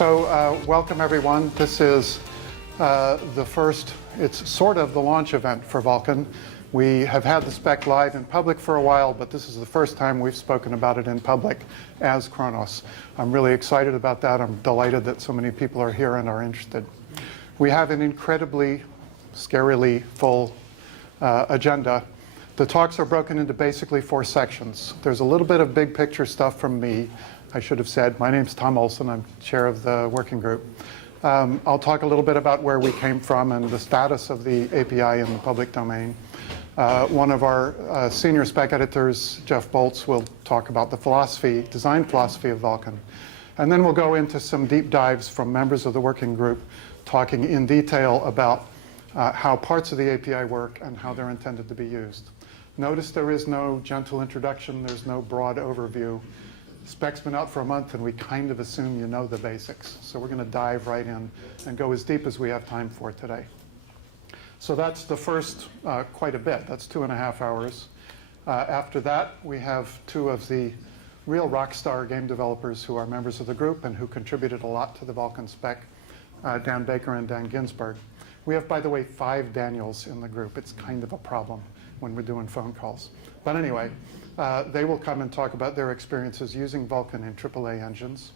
Welcome everyone. This is the first, it's sort of the launch event for Vulkan. We have had the spec live in public for a while, but this is the first time we've spoken about it in public as Kronos. I'm really excited about that. I'm delighted that so many people are here and are interested. We have an incredibly, scarily full agenda. The talks are broken into basically 4 sections. There's a little bit of big picture stuff from me. I should have said, my name's Tom Olson. I'm chair of the working group. I'll talk a little bit about where we came from and the status of the API in the public domain. One of our senior spec editors, Jeff Bolz, will talk about the philosophy, design philosophy of Vulkan. And then we'll go into some deep dives from members of the working group, talking in detail about how parts of the API work and how they're intended to be used. Notice there is no gentle introduction. There's no broad overview. Spec's been out for a month, and we kind of assume you know the basics. So we're going to dive right in and go as deep as we have time for today. So that's the first quite a bit. That's 2.5 hours. After that, we have 2 of the real rock star game developers who are members of the group and who contributed a lot to the Vulkan spec, Dan Baker and Dan Ginsberg. We have, by the way, 5 Daniels in the group. It's kind of a problem when we're doing phone calls. But anyway, they will come and talk about their experiences using Vulkan in AAA engines.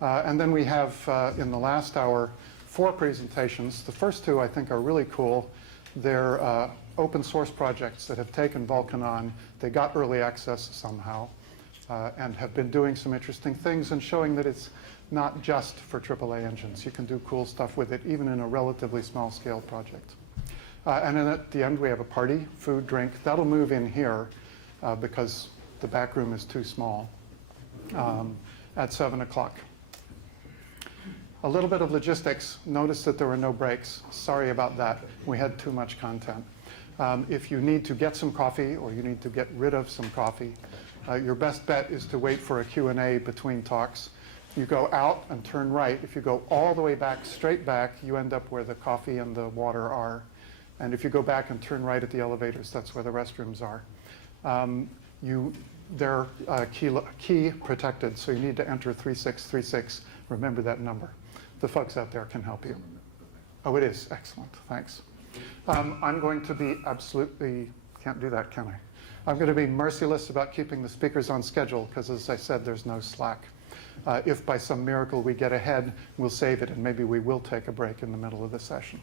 And then we have, in the last hour, 4 presentations. The first 2, I think, are really cool. They're open source projects that have taken Vulkan on. They got early access somehow and have been doing some interesting things and showing that it's not just for AAA engines. You can do cool stuff with it, even in a relatively small scale project. And then at the end, we have a party, food, drink. That'll move in here because the back room is too small at 7 o'clock. A little bit of logistics. Notice that there were no breaks. Sorry about that. We had too much content. If you need to get some coffee or you need to get rid of some coffee, your best bet is to wait for a Q&A between talks. You go out and turn right. If you go all the way back, straight back, you end up where the coffee and the water are. And if you go back and turn right at the elevators, that's where the restrooms are. They're key protected, so you need to enter 3636. Remember that number. The folks out there can help you. Oh, it is. Excellent. Thanks. I'm going to be absolutely, can't do that, can I? I'm going to be merciless about keeping the speakers on schedule because, as I said, there's no slack. If by some miracle we get ahead, we'll save it, and maybe we will take a break in the middle of the session.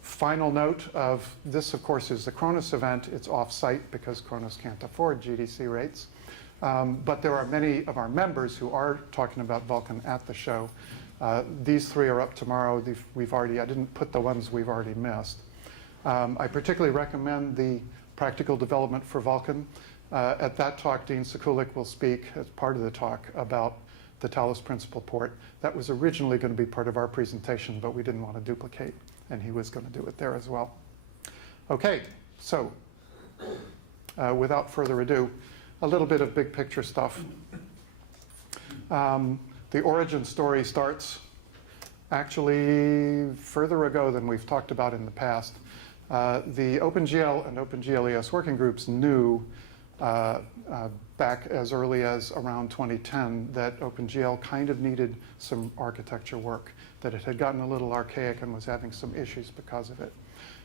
Final note of this, of course, is the Kronos event. It's off-site because Kronos can't afford GDC rates. But there are many of our members who are talking about Vulkan at the show. These 3 are up tomorrow. I didn't put the ones we've already missed. I particularly recommend the practical development for Vulkan. At that talk, Dean Sekulic will speak as part of the talk about the Talos Principal port. That was originally going to be part of our presentation, but we didn't want to duplicate, and he was going to do it there as well. Okay, so without further ado, a little bit of big picture stuff. The origin story starts actually further ago than we've talked about in the past. The OpenGL and OpenGLES working groups knew back as early as around 2010 that OpenGL kind of needed some architecture work, that it had gotten a little archaic and was having some issues because of it.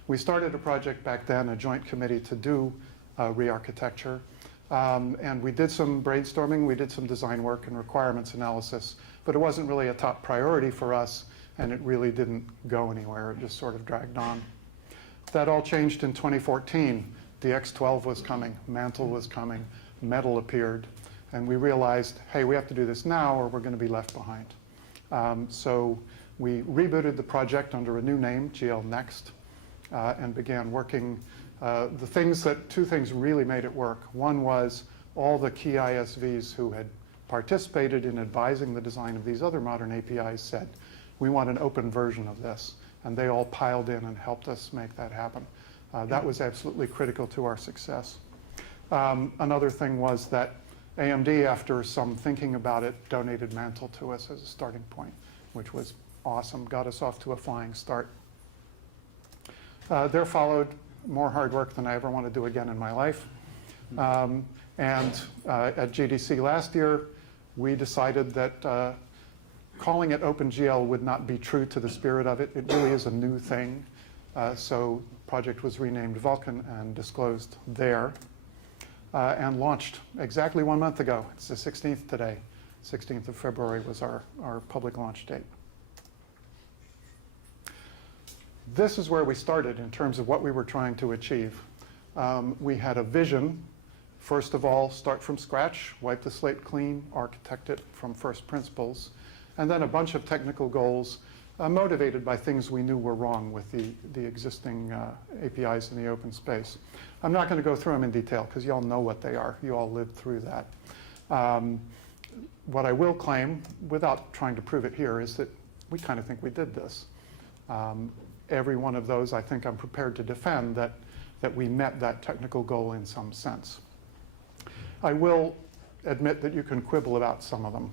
We started a project back then, a joint committee to do re-architecture. And we did some brainstorming, we did some design work and requirements analysis, but it wasn't really a top priority for us, and it really didn't go anywhere. It just sort of dragged on. That all changed in 2014. The X12 was coming, Mantle was coming, Metal appeared, and we realized, hey, we have to do this now or we're going to be left behind. So we rebooted the project under a new name, GL Next, and began working. 2 things really made it work. One was all the key ISVs who had participated in advising the design of these other modern APIs said, we want an open version of this. And they all piled in and helped us make that happen. That was absolutely critical to our success. Another thing was that AMD, after some thinking about it, donated Mantle to us as a starting point, which was awesome, got us off to a flying start. There followed more hard work than I ever want to do again in my life. At GDC last year, we decided that calling it OpenGL would not be true to the spirit of it. It really is a new thing. So the project was renamed Vulkan and disclosed there and launched exactly 1 month ago. It's the 16th today. 16th of February was our public launch date. This is where we started in terms of what we were trying to achieve. We had a vision. First of all, start from scratch, wipe the slate clean, architect it from first principles, and then a bunch of technical goals motivated by things we knew were wrong with the existing APIs in the open space. I'm not going to go through them in detail because you all know what they are. You all lived through that. What I will claim, without trying to prove it here, is that we kind of think we did this. Every one of those, I think I'm prepared to defend that we met that technical goal in some sense. I will admit that you can quibble about some of them.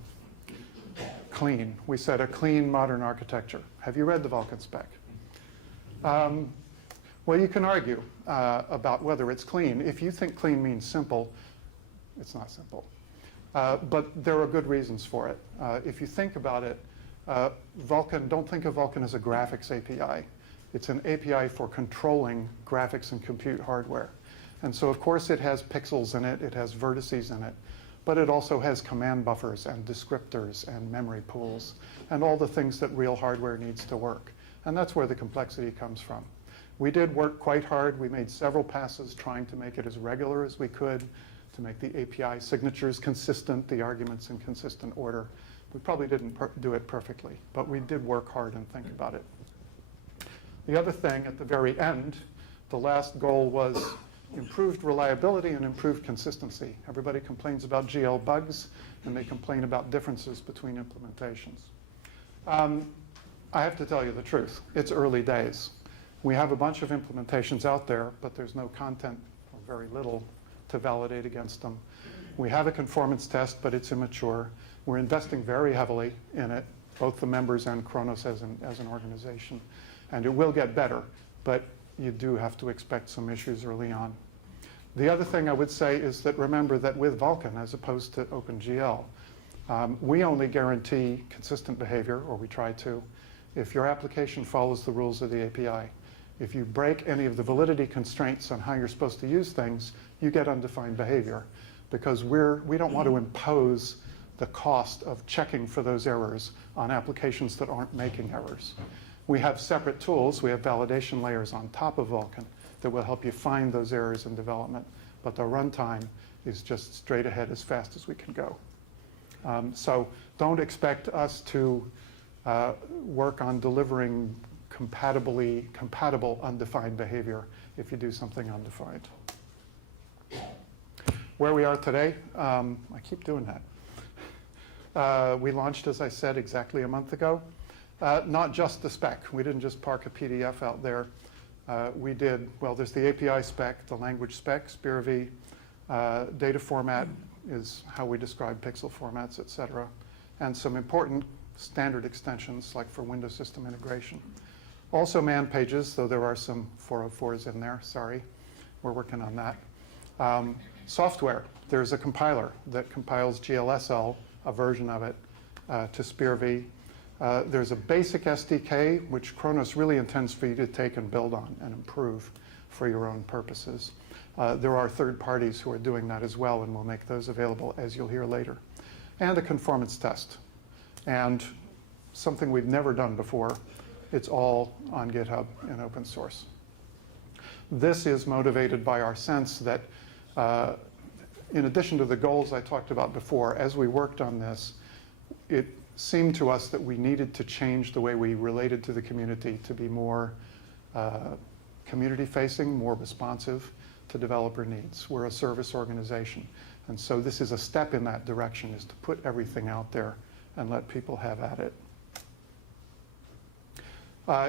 Clean. We said a clean, modern architecture. Have you read the Vulkan spec? Well, you can argue about whether it's clean. If you think clean means simple, it's not simple. But there are good reasons for it. If you think about it, Vulkan, don't think of Vulkan as a graphics API. It's an API for controlling graphics and compute hardware. And so, of course, it has pixels in it, it has vertices in it, but it also has command buffers and descriptors and memory pools and all the things that real hardware needs to work. And that's where the complexity comes from. We did work quite hard. We made several passes trying to make it as regular as we could, to make the API signatures consistent, the arguments in consistent order. We probably didn't do it perfectly, but we did work hard and think about it. The other thing at the very end, the last goal was improved reliability and improved consistency. Everybody complains about GL bugs, and they complain about differences between implementations. I have to tell you the truth. It's early days. We have a bunch of implementations out there, but there's no content, or very little, to validate against them. We have a conformance test, but it's immature. We're investing very heavily in it, both the members and Kronos as an organization. And it will get better, but you do have to expect some issues early on. The other thing I would say is that remember that with Vulkan, as opposed to OpenGL, we only guarantee consistent behavior, or we try to, if your application follows the rules of the API. If you break any of the validity constraints on how you're supposed to use things, you get undefined behavior, because we don't want to impose the cost of checking for those errors on applications that aren't making errors. We have separate tools. We have validation layers on top of Vulkan that will help you find those errors in development, but the runtime is just straight ahead as fast as we can go. So don't expect us to work on delivering compatible undefined behavior if you do something undefined. Where we are today, I keep doing that. We launched, as I said, exactly a month ago. Not just the spec. We didn't just park a PDF out there. We did, well, there's the API spec, the language spec, SPIR-V, data format is how we describe pixel formats, et cetera, and some important standard extensions like for Windows system integration. Also man pages, though there are some 404s in there, sorry. We're working on that. Software, there's a compiler that compiles GLSL, a version of it, to SPIR-V. There's a basic SDK, which Kronos really intends for you to take and build on and improve for your own purposes. There are third parties who are doing that as well, and we'll make those available, as you'll hear later. And a conformance test. And something we've never done before, it's all on GitHub in open source. This is motivated by our sense that, in addition to the goals I talked about before, as we worked on this, it seemed to us that we needed to change the way we related to the community to be more community-facing, more responsive to developer needs. We're a service organization. And so this is a step in that direction, is to put everything out there and let people have at it.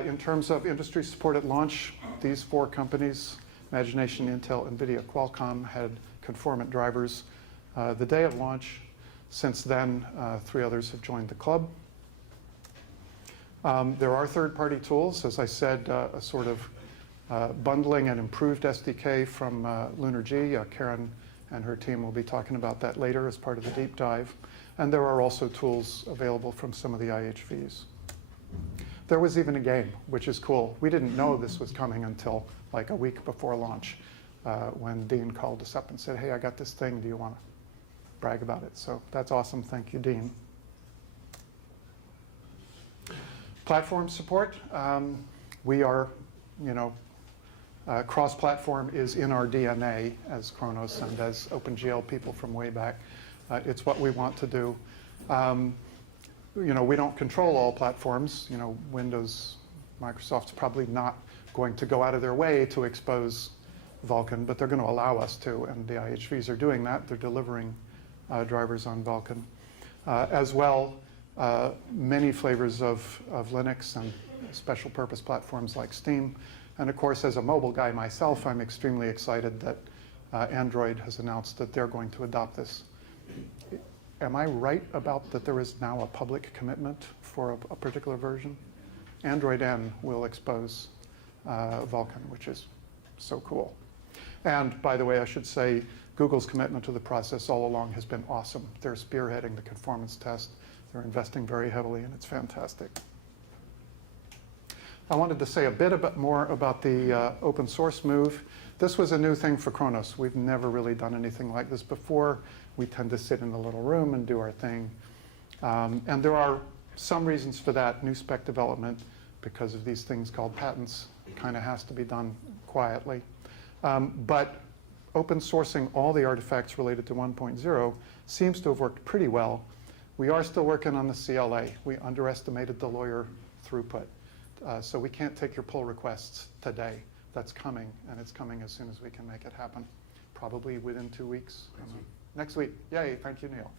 In terms of industry support at launch, these 4 companies, Imagination, Intel, NVIDIA, Qualcomm, had conformant drivers the day of launch. Since then, 3 others have joined the club. There are third-party tools, as I said, a sort of bundling and improved SDK from LunarG. Karen and her team will be talking about that later as part of the deep dive. And there are also tools available from some of the IHVs. There was even a game, which is cool. We didn't know this was coming until like a week before launch, when Dean called us up and said, hey, I got this thing. Do you want to brag about it? So that's awesome. Thank you, Dean. Platform support. We are, cross-platform is in our DNA as Kronos and as OpenGL people from way back. It's what we want to do. We don't control all platforms. Windows, Microsoft's probably not going to go out of their way to expose Vulkan, but they're going to allow us to, and the IHVs are doing that. They're delivering drivers on Vulkan. As well, many flavors of Linux and special purpose platforms like Steam. And of course, as a mobile guy myself, I'm extremely excited that Android has announced that they're going to adopt this. Am I right about that there is now a public commitment for a particular version? Android N will expose Vulkan, which is so cool. And by the way, I should say, Google's commitment to the process all along has been awesome. They're spearheading the conformance test. They're investing very heavily, and it's fantastic. I wanted to say a bit more about the open source move. This was a new thing for Kronos. We've never really done anything like this before. We tend to sit in a little room and do our thing. And there are some reasons for that. New spec development, because of these things called patents, kind of has to be done quietly. But open sourcing all the artifacts related to 1.0 seems to have worked pretty well. We are still working on the CLA. We underestimated the lawyer throughput. So we can't take your pull requests today. That's coming, and it's coming as soon as we can make it happen. Probably within 2 weeks. Next week. Yay, thank you, Neil.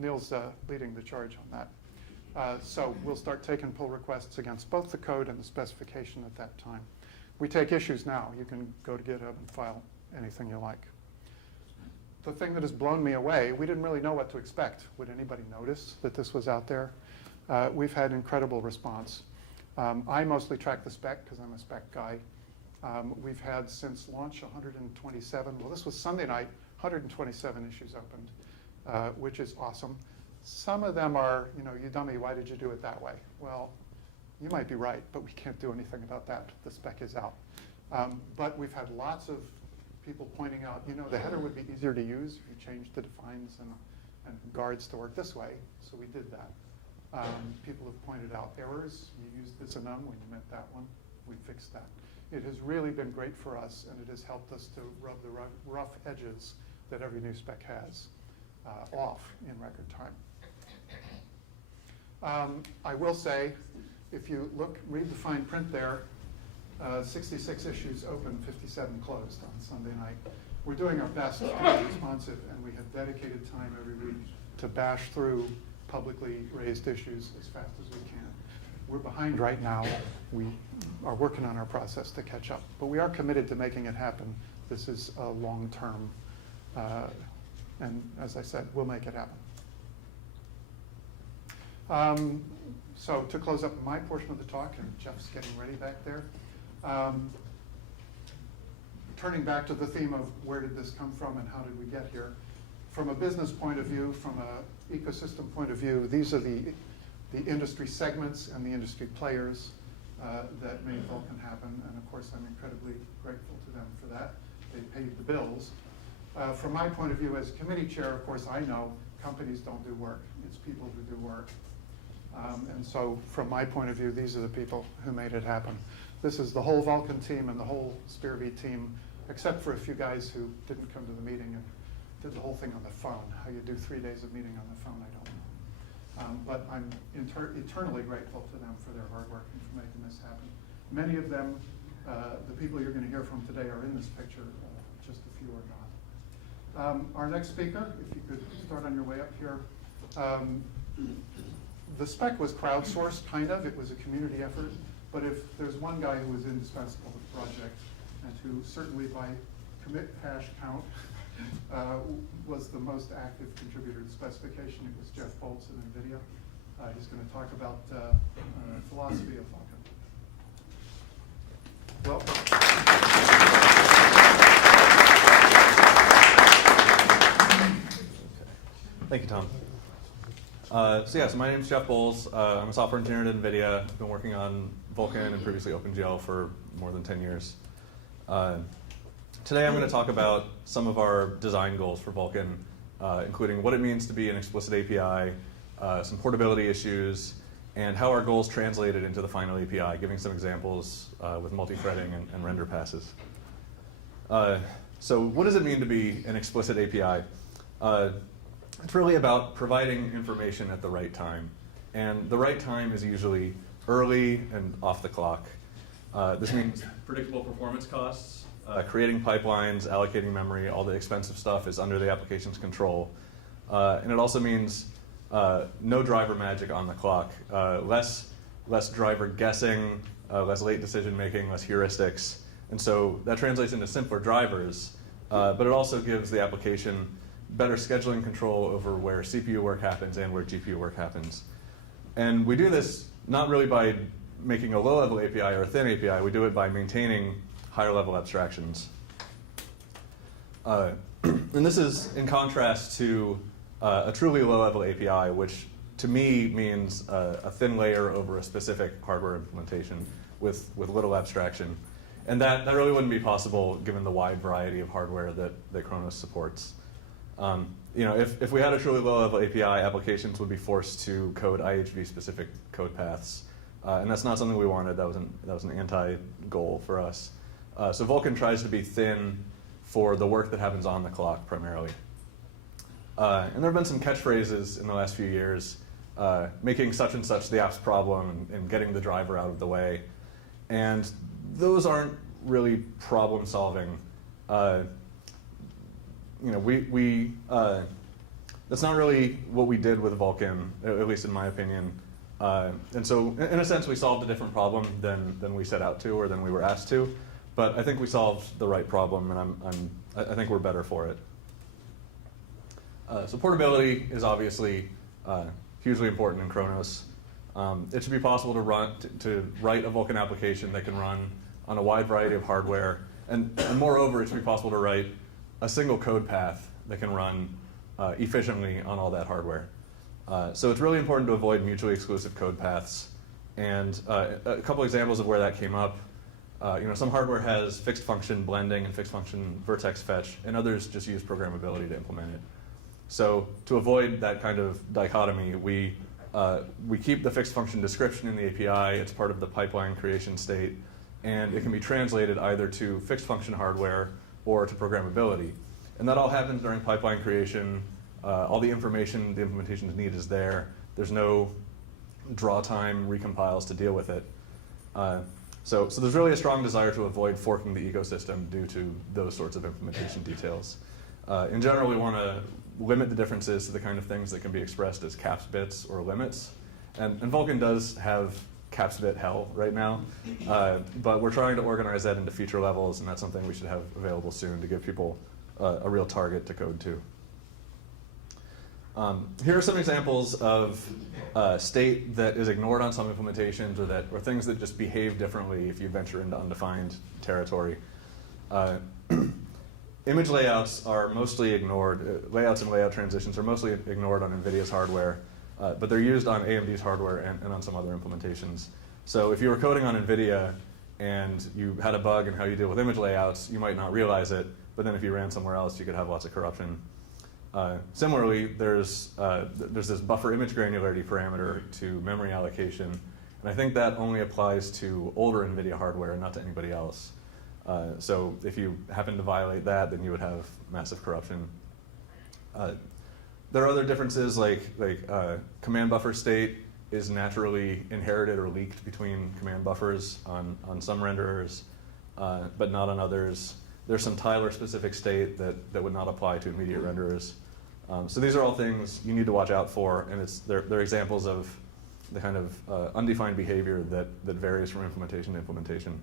Neil's leading the charge on that. So we'll start taking pull requests against both the code and the specification at that time. We take issues now. You can go to GitHub and file anything you like. The thing that has blown me away, we didn't really know what to expect. Would anybody notice that this was out there? We've had incredible response. I mostly track the spec because I'm a spec guy. We've had since launch 127, well this was Sunday night, 127 issues opened, which is awesome. Some of them are, you dummy, why did you do it that way? Well, you might be right, but we can't do anything about that. The spec is out. But we've had lots of people pointing out, the header would be easier to use if you changed the defines and guards to work this way. So we did that. People have pointed out errors. You used this enum when you meant that one. We fixed that. It has really been great for us, and it has helped us to rub the rough edges that every new spec has off in record time. I will say, if you read the fine print there, 66 issues open, 57 closed on Sunday night. We're doing our best to be responsive, and we have dedicated time every week to bash through publicly raised issues as fast as we can. We're behind right now. We are working on our process to catch up, but we are committed to making it happen. This is a long-term, and as I said, we'll make it happen. So to close up my portion of the talk, and Jeff's getting ready back there, turning back to the theme of where did this come from and how did we get here. From a business point of view, from an ecosystem point of view, these are the industry segments and the industry players that made Vulkan happen. And of course, I'm incredibly grateful to them for that. They paid the bills. From my point of view as committee chair, of course, I know companies don't do work. It's people who do work. And so from my point of view, these are the people who made it happen. This is the whole Vulkan team and the whole SpearV team, except for a few guys who didn't come to the meeting and did the whole thing on the phone. How you do 3 days of meeting on the phone, I don't know. But I'm eternally grateful to them for their hard work and for making this happen. Many of them, the people you're going to hear from today are in this picture, just a few are not. Our next speaker, if you could start on your way up here. The spec was crowdsourced, kind of. It was a community effort. But if there's one guy who was indispensable to the project, and who certainly by commit hash count was the most active contributor to the specification, it was Jeff Bolz at NVIDIA. He's going to talk about philosophy of Vulkan. Welcome. Thank you, Tom. So my name is Jeff Bolz. I'm a software engineer at NVIDIA. I've been working on Vulkan and previously OpenGL for more than 10 years. Today I'm going to talk about some of our design goals for Vulkan, including what it means to be an explicit API, some portability issues, and how our goals translated into the final API, giving some examples with multi-threading and render passes. So what does it mean to be an explicit API? It's really about providing information at the right time. And the right time is usually early and off the clock. This means predictable performance costs, creating pipelines, allocating memory, all the expensive stuff is under the application's control. And it also means no driver magic on the clock, less driver guessing, less late decision making, less heuristics. And so that translates into simpler drivers, but it also gives the application better scheduling control over where CPU work happens and where GPU work happens. And we do this not really by making a low-level API or a thin API. We do it by maintaining higher-level abstractions. And this is in contrast to a truly low-level API, which to me means a thin layer over a specific hardware implementation with little abstraction. And that really wouldn't be possible given the wide variety of hardware that Kronos supports. If we had a truly low-level API, applications would be forced to code IHV-specific code paths, and that's not something we wanted. That was an anti-goal for us. So Vulkan tries to be thin for the work that happens on the clock primarily. And there have been some catchphrases in the last few years, making such and such the app's problem and getting the driver out of the way, and those aren't really problem solving. That's not really what we did with Vulkan, at least in my opinion. And so, in a sense, we solved a different problem than we set out to or than we were asked to. But I think we solved the right problem, and I think we're better for it. So portability is obviously hugely important in Kronos. It should be possible to write a Vulkan application that can run on a wide variety of hardware, and moreover, it should be possible to write a single code path that can run efficiently on all that hardware. So it's really important to avoid mutually exclusive code paths. And a couple examples of where that came up. Some hardware has fixed function blending and fixed function vertex fetch, and others just use programmability to implement it. So to avoid that kind of dichotomy, we keep the fixed function description in the API. It's part of the pipeline creation state, and it can be translated either to fixed function hardware or to programmability. And that all happens during pipeline creation. All the information the implementations need is there. There's no draw time recompiles to deal with it. So there's really a strong desire to avoid forking the ecosystem due to those sorts of implementation details. In general, we want to limit the differences to the kind of things that can be expressed as caps bits or limits. And Vulkan does have caps bit hell right now, but we're trying to organize that into feature levels, and that's something we should have available soon to give people a real target to code to. Here are some examples of state that is ignored on some implementations, or things that just behave differently if you venture into undefined territory. Image layouts are mostly ignored. Layouts and layout transitions are mostly ignored on NVIDIA's hardware, but they're used on AMD's hardware and on some other implementations. So if you were coding on NVIDIA and you had a bug in how you deal with image layouts, you might not realize it, but then if you ran somewhere else, you could have lots of corruption. Similarly, there's this buffer image granularity parameter to memory allocation, and I think that only applies to older NVIDIA hardware and not to anybody else. So if you happen to violate that, then you would have massive corruption. There are other differences, like command buffer state is naturally inherited or leaked between command buffers on some renderers, but not on others. There's some tiler-specific state that would not apply to immediate renderers. So these are all things you need to watch out for, and they're examples of the kind of undefined behavior that varies from implementation to implementation.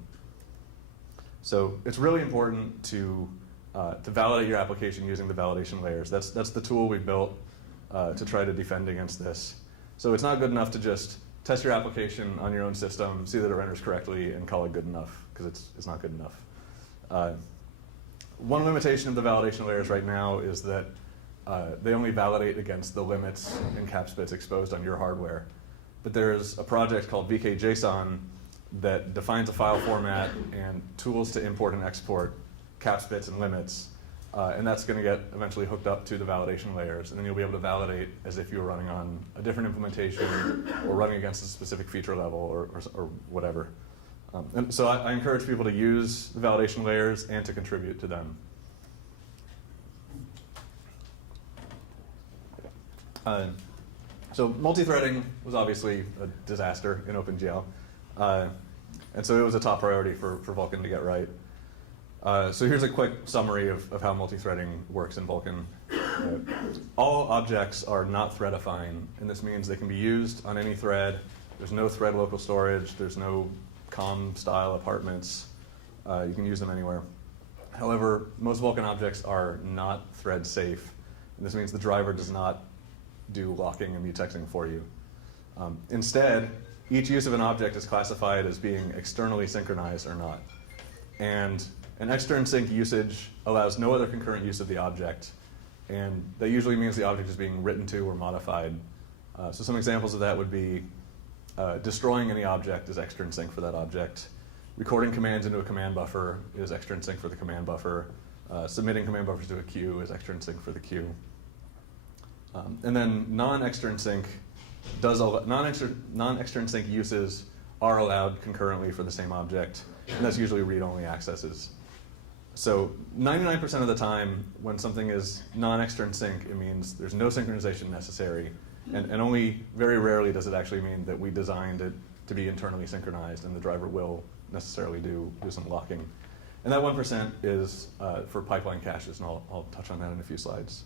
So it's really important to validate your application using the validation layers. That's the tool we built to try to defend against this. So it's not good enough to just test your application on your own system, see that it renders correctly, and call it good enough, because it's not good enough. One limitation of the validation layers right now is that they only validate against the limits and caps bits exposed on your hardware. But there's a project called VK-JSON that defines a file format and tools to import and export caps bits and limits. And that's going to get eventually hooked up to the validation layers. And then you'll be able to validate as if you were running on a different implementation or running against a specific feature level or whatever. And so I encourage people to use the validation layers and to contribute to them. So multi-threading was obviously a disaster in OpenGL. And so it was a top priority for Vulkan to get right. So here's a quick summary of how multi-threading works in Vulkan. All objects are not threadifying, and this means they can be used on any thread. There's no thread local storage. There's no COM-style apartments. You can use them anywhere. However, most Vulkan objects are not thread safe, and this means the driver does not do locking and mutexing for you. Instead, each use of an object is classified as being externally synchronized or not. And an extern sync usage allows no other concurrent use of the object, and that usually means the object is being written to or modified. So some examples of that would be destroying any object is extern sync for that object. Recording commands into a command buffer is extern sync for the command buffer. Submitting command buffers to a queue is extern sync for the queue. And then non-extern sync non-extern sync uses are allowed concurrently for the same object, and that's usually read-only accesses. So 99% of the time, when something is non-extern sync, it means there's no synchronization necessary, and only very rarely does it actually mean that we designed it to be internally synchronized, and the driver will necessarily do some locking. And that 1% is for pipeline caches, and I'll touch on that in a few slides.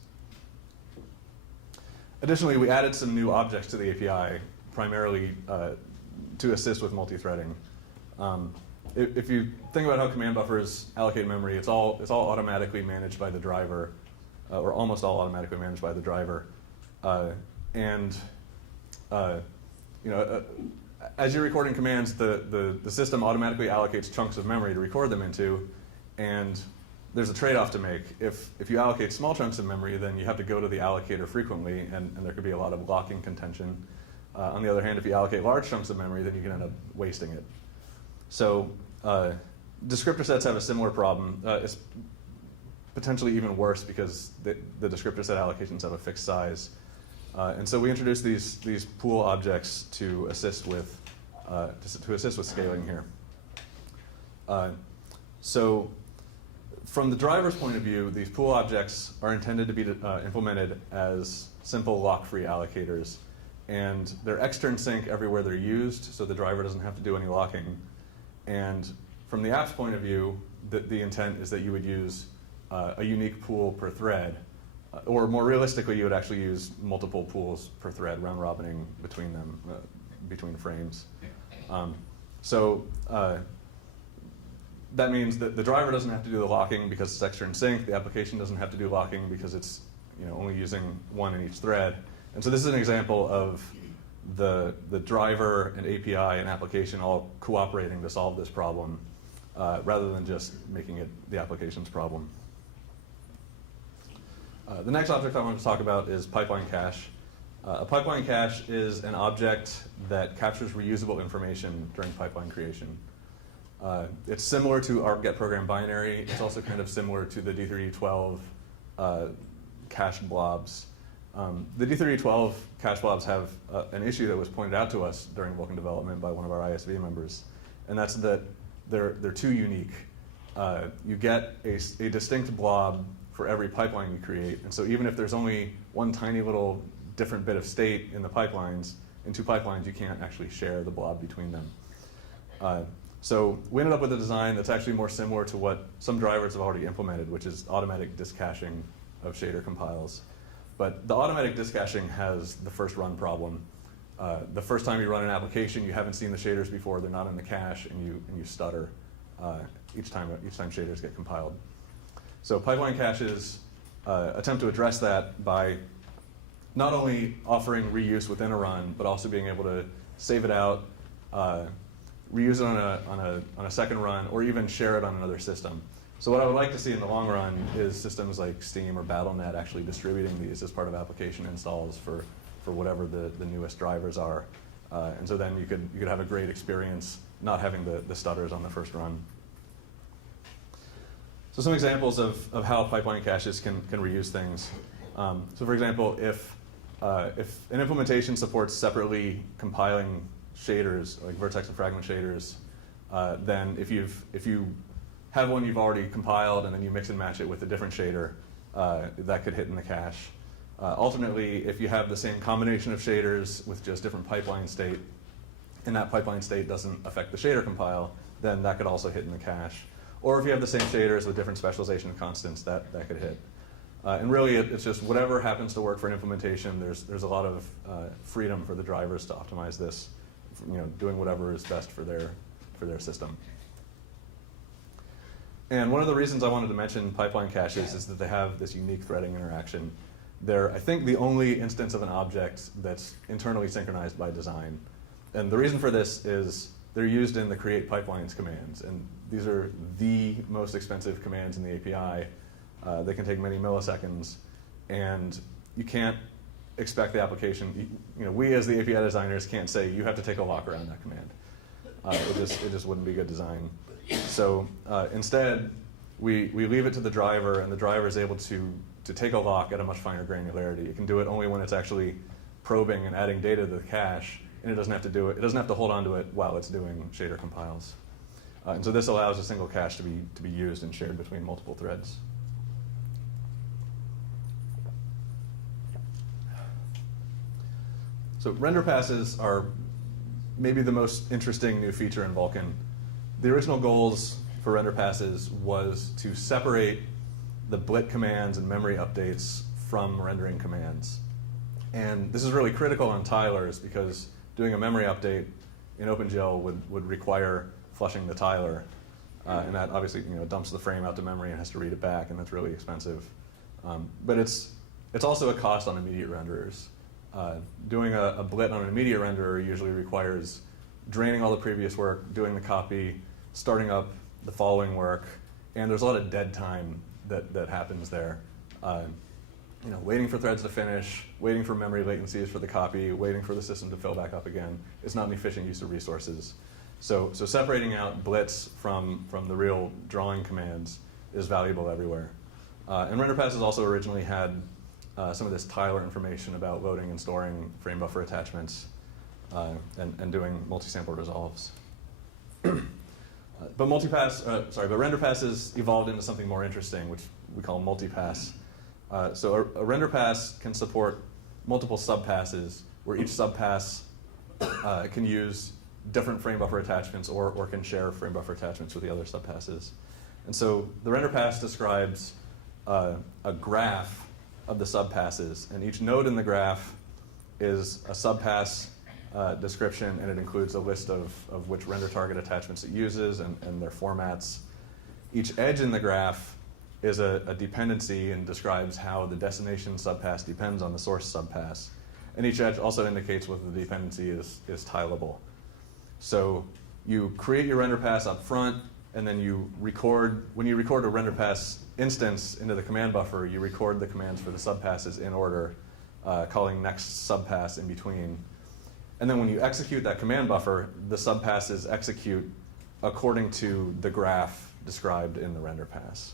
Additionally, we added some new objects to the API, primarily to assist with multi-threading. If you think about how command buffers allocate memory, it's all automatically managed by the driver, or almost all automatically managed by the driver. As you're recording commands, the system automatically allocates chunks of memory to record them into, and there's a trade-off to make. If you allocate small chunks of memory, then you have to go to the allocator frequently, and there could be a lot of locking contention. On the other hand, if you allocate large chunks of memory, then you can end up wasting it. So descriptor sets have a similar problem. It's potentially even worse because the descriptor set allocations have a fixed size. And so we introduced these pool objects to assist with scaling here. So from the driver's point of view, these pool objects are intended to be implemented as simple lock-free allocators. And they're extern sync everywhere they're used, so the driver doesn't have to do any locking. And from the app's point of view, the intent is that you would use a unique pool per thread. Or more realistically, you would actually use multiple pools per thread, round-robining between them, between frames. That means that the driver doesn't have to do the locking because it's extern sync. The application doesn't have to do locking because it's only using one in each thread. And so this is an example of the driver and API and application all cooperating to solve this problem, rather than just making it the application's problem. The next object I want to talk about is pipeline cache. A pipeline cache is an object that captures reusable information during pipeline creation. It's similar to our get program binary. It's also kind of similar to the D3D12 cached blobs. The D3D12 cache blobs have an issue that was pointed out to us during Vulkan development by one of our ISV members, and that's that they're too unique. You get a distinct blob for every pipeline you create, and so even if there's only one tiny little different bit of state in the pipelines, in two pipelines, you can't actually share the blob between them. So we ended up with a design that's actually more similar to what some drivers have already implemented, which is automatic disk caching of shader compiles. But the automatic disk caching has the first run problem. The first time you run an application, you haven't seen the shaders before, they're not in the cache, and you stutter each time shaders get compiled. So pipeline caches attempt to address that by not only offering reuse within a run, but also being able to save it out, reuse it on a second run, or even share it on another system. So what I would like to see in the long run is systems like Steam or Battle.net actually distributing these as part of application installs for whatever the newest drivers are. And so then you could have a great experience not having the stutters on the first run. So some examples of how pipeline caches can reuse things. So for example, if an implementation supports separately compiling shaders, like vertex and fragment shaders, then if you have one you've already compiled and then you mix and match it with a different shader, that could hit in the cache. Alternately, if you have the same combination of shaders with just different pipeline state, and that pipeline state doesn't affect the shader compile, then that could also hit in the cache. Or if you have the same shaders with different specialization constants, that could hit. And really, it's just whatever happens to work for an implementation. There's a lot of freedom for the drivers to optimize this, doing whatever is best for their system. And one of the reasons I wanted to mention pipeline caches is that they have this unique threading interaction. They're, I think, the only instance of an object that's internally synchronized by design. And the reason for this is they're used in the create pipelines commands. And these are the most expensive commands in the API. They can take many milliseconds. And you can't expect the application, we as the API designers can't say, you have to take a lock around that command. It just wouldn't be good design. So instead, we leave it to the driver, and the driver is able to take a lock at a much finer granularity. It can do it only when it's actually probing and adding data to the cache, and it doesn't have to do it. It doesn't have to hold on to it while it's doing shader compiles. And so this allows a single cache to be used and shared between multiple threads. So render passes are maybe the most interesting new feature in Vulkan. The original goals for render passes was to separate the blit commands and memory updates from rendering commands. And this is really critical on tilers because doing a memory update in OpenGL would require flushing the tiler. And that obviously dumps the frame out to memory and has to read it back, and that's really expensive. But it's also a cost on immediate renderers. Doing a blit on an immediate renderer usually requires draining all the previous work, doing the copy, starting up the following work, and there's a lot of dead time that happens there. Waiting for threads to finish, waiting for memory latencies for the copy, waiting for the system to fill back up again. It's not an efficient use of resources. So separating out blits from the real drawing commands is valuable everywhere. And render passes also originally had some of this tiler information about loading and storing frame buffer attachments and doing multi-sample resolves. But render passes evolved into something more interesting, which we call multi-pass. So a render pass can support multiple subpasses, where each subpass can use different frame buffer attachments or can share frame buffer attachments with the other subpasses. And so the render pass describes a graph of the subpasses, and each node in the graph is a subpass description, and it includes a list of which render target attachments it uses and their formats. Each edge in the graph is a dependency and describes how the destination subpass depends on the source subpass. And each edge also indicates whether the dependency is tileable. So you create your render pass up front, and then when you record a render pass instance into the command buffer, you record the commands for the subpasses in order, calling next subpass in between. And then when you execute that command buffer, the subpasses execute according to the graph described in the render pass.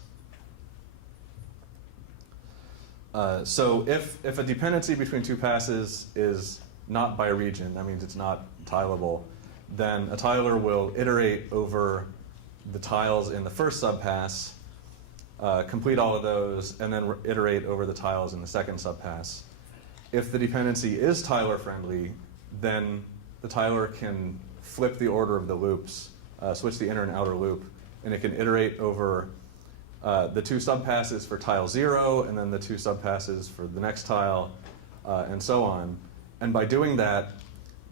So if a dependency between two passes is not by region, that means it's not tileable, then a tiler will iterate over the tiles in the first subpass, complete all of those, and then iterate over the tiles in the second subpass. If the dependency is tiler friendly, then the tiler can flip the order of the loops, switch the inner and outer loop, and it can iterate over the two subpasses for tile 0, and then the two subpasses for the next tile, and so on. And by doing that,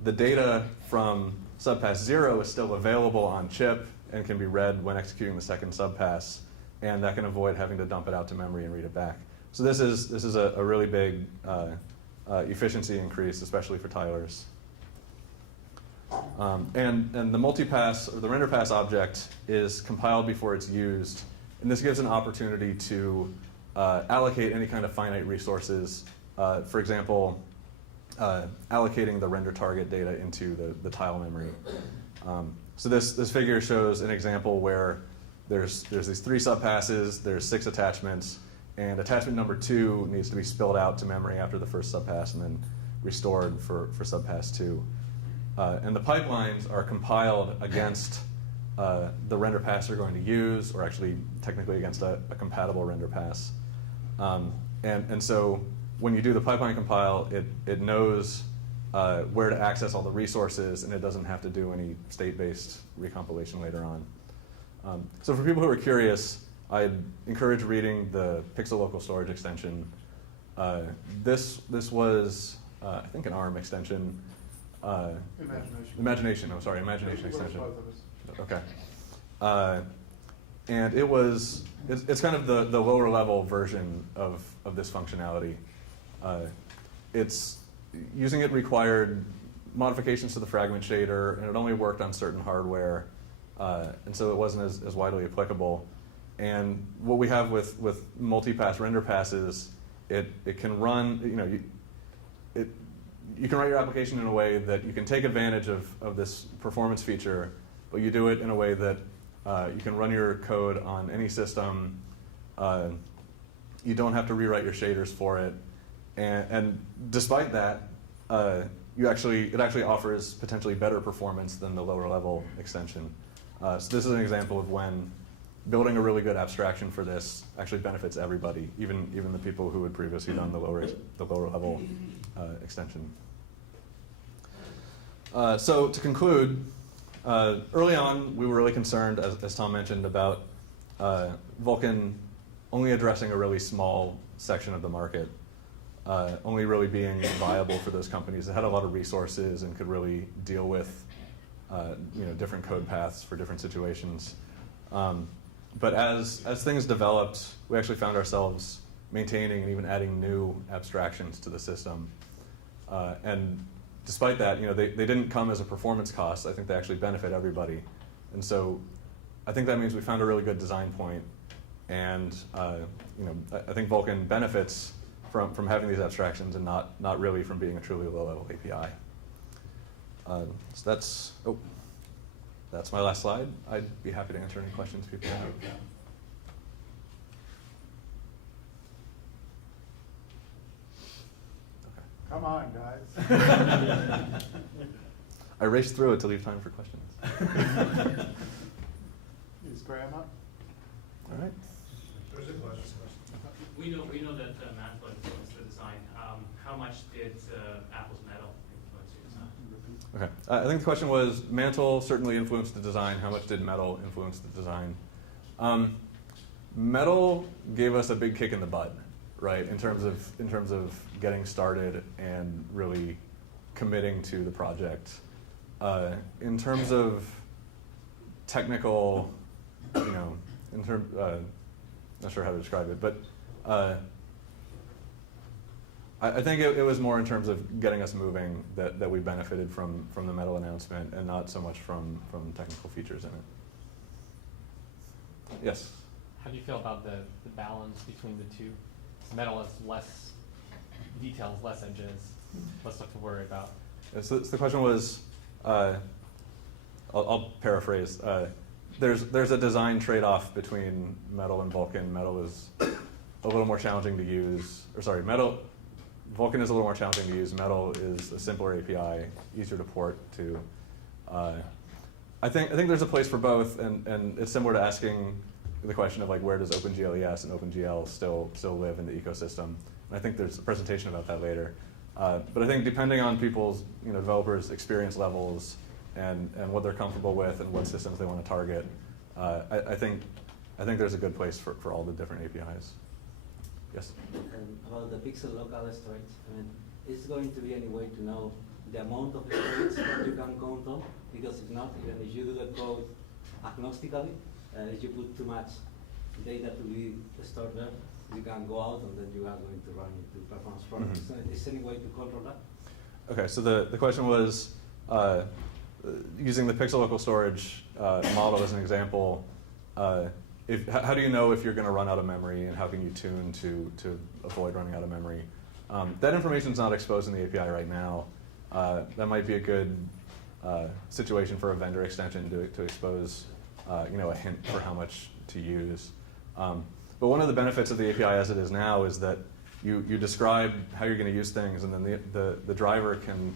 the data from subpass 0 is still available on chip and can be read when executing the second subpass, and that can avoid having to dump it out to memory and read it back. So this is a really big efficiency increase, especially for tilers. And the multipass, or the render pass object, is compiled before it's used And this gives an opportunity to allocate any kind of finite resources. For example, allocating the render target data into the tile memory. So this figure shows an example where there's these 3 subpasses, there's 6 attachments, and attachment number 2 needs to be spilled out to memory after the first subpass and then restored for subpass 2. And the pipelines are compiled against the render pass you're going to use, or actually technically against a compatible render pass. And so when you do the pipeline compile, it knows where to access all the resources, and it doesn't have to do any state-based recompilation later on. So for people who are curious, I'd encourage reading the Pixel Local Storage extension. This was, I think, an ARM extension. Imagination extension. Okay. And it's kind of the lower level version of this functionality. Using it required modifications to the fragment shader, and it only worked on certain hardware, and so it wasn't as widely applicable. And what we have with multi-pass render passes, it can run, you can write your application in a way that you can take advantage of this performance feature, but you do it in a way that you can run your code on any system. You don't have to rewrite your shaders for it. And despite that, it actually offers potentially better performance than the lower level extension. So this is an example of when building a really good abstraction for this actually benefits everybody, even the people who had previously done the lower level extension. So to conclude, early on we were really concerned, as Tom mentioned, about Vulkan only addressing a really small section of the market, only really being viable for those companies that had a lot of resources and could really deal with different code paths for different situations. But as things developed, we actually found ourselves maintaining and even adding new abstractions to the system. And despite that, they didn't come as a performance cost. I think they actually benefit everybody. And so I think that means we found a really good design point. And I think Vulkan benefits from having these abstractions and not really from being a truly low-level API. So that's my last slide. I'd be happy to answer any questions people have. Come on, guys. I raced through it to leave time for questions. Is Graham up? All right. There's a question. We know that Mantle influenced the design. How much did Apple's Metal influence your design? Okay. I think the question was, Mantle certainly influenced the design. How much did Metal influence the design? Metal gave us a big kick in the butt, right? In terms of getting started and really committing to the project. In terms of technical, not sure how to describe it, but I think it was more in terms of getting us moving that we benefited from the Metal announcement, and not so much from technical features in it. Yes? How do you feel about the balance between the two? Metal has less details, less edges, less stuff to worry about. Yeah, so the question was, I'll paraphrase. There's a design trade-off between Metal and Vulkan. Metal is a little more challenging to use. Vulkan is a little more challenging to use. Metal is a simpler API, easier to port to. I think there's a place for both, and it's similar to asking the question of where does OpenGLES and OpenGL still live in the ecosystem. And I think there's a presentation about that later. But I think depending on people's developers' experience levels and what they're comfortable with and what systems they want to target, I think there's a good place for all the different APIs. Yes? About the pixel local storage, is going to be any way to know the amount of storage that you can count on? Because if not, even if you do the code agnostically, if you put too much data to be stored there, you can go out and then you are going to run into performance problems. Mm-hmm. So is there any way to control that? Okay, so the question was, using the pixel local storage model as an example, how do you know if you're going to run out of memory, and how can you tune to avoid running out of memory? That information is not exposed in the API right now. That might be a good situation for a vendor extension to expose a hint for how much to use. But one of the benefits of the API as it is now is that you describe how you're going to use things, and then the driver can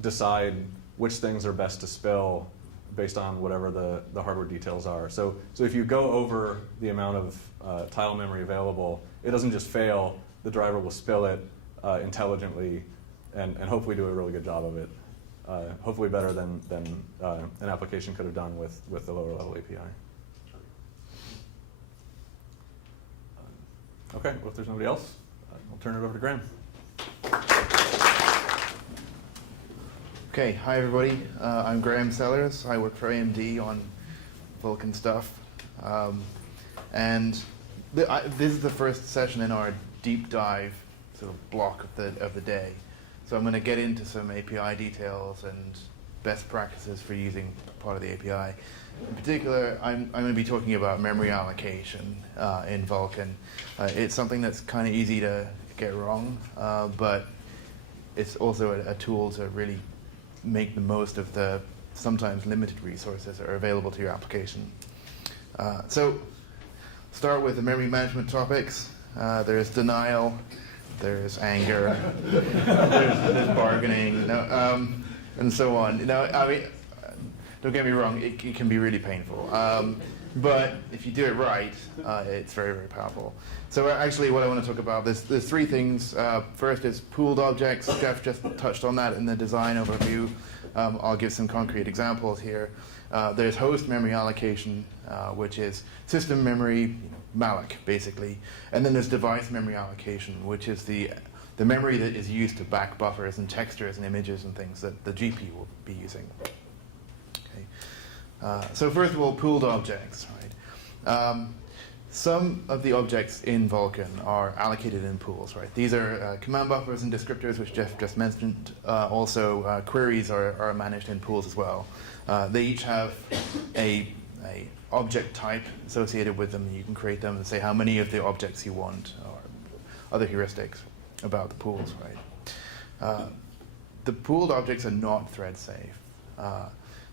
decide which things are best to spill based on whatever the hardware details are. So if you go over the amount of tile memory available, it doesn't just fail. The driver will spill it intelligently and hopefully do a really good job of it. Hopefully better than an application could have done with the lower level API. Okay, well, if there's nobody else, I'll turn it over to Graham. Okay, hi everybody. I'm Graham Sellers. I work for AMD on Vulkan stuff. And this is the first session in our deep dive sort of block of the day. So I'm going to get into some API details and best practices for using part of the API. In particular, I'm going to be talking about memory allocation in Vulkan. It's something that's kind of easy to get wrong, but it's also a tool to really make the most of the sometimes limited resources that are available to your application. So start with the memory management topics. There's denial, there's anger, there's bargaining, and so on. I mean, don't get me wrong, it can be really painful. But if you do it right, it's very, very powerful. So actually what I want to talk about, there's three things. First is pooled objects. Jeff just touched on that in the design overview. I'll give some concrete examples here. There's host memory allocation, which is system memory, malloc, basically. And then there's device memory allocation, which is the memory that is used to back buffers and textures and images and things that the GPU will be using. So first of all, pooled objects. Right? Some of the objects in Vulkan are allocated in pools. Right? These are command buffers and descriptors, which Jeff just mentioned. Also, queries are managed in pools as well. They each have a object type associated with them. You can create them and say how many of the objects you want, or other heuristics about the pools. Right? The pooled objects are not thread safe.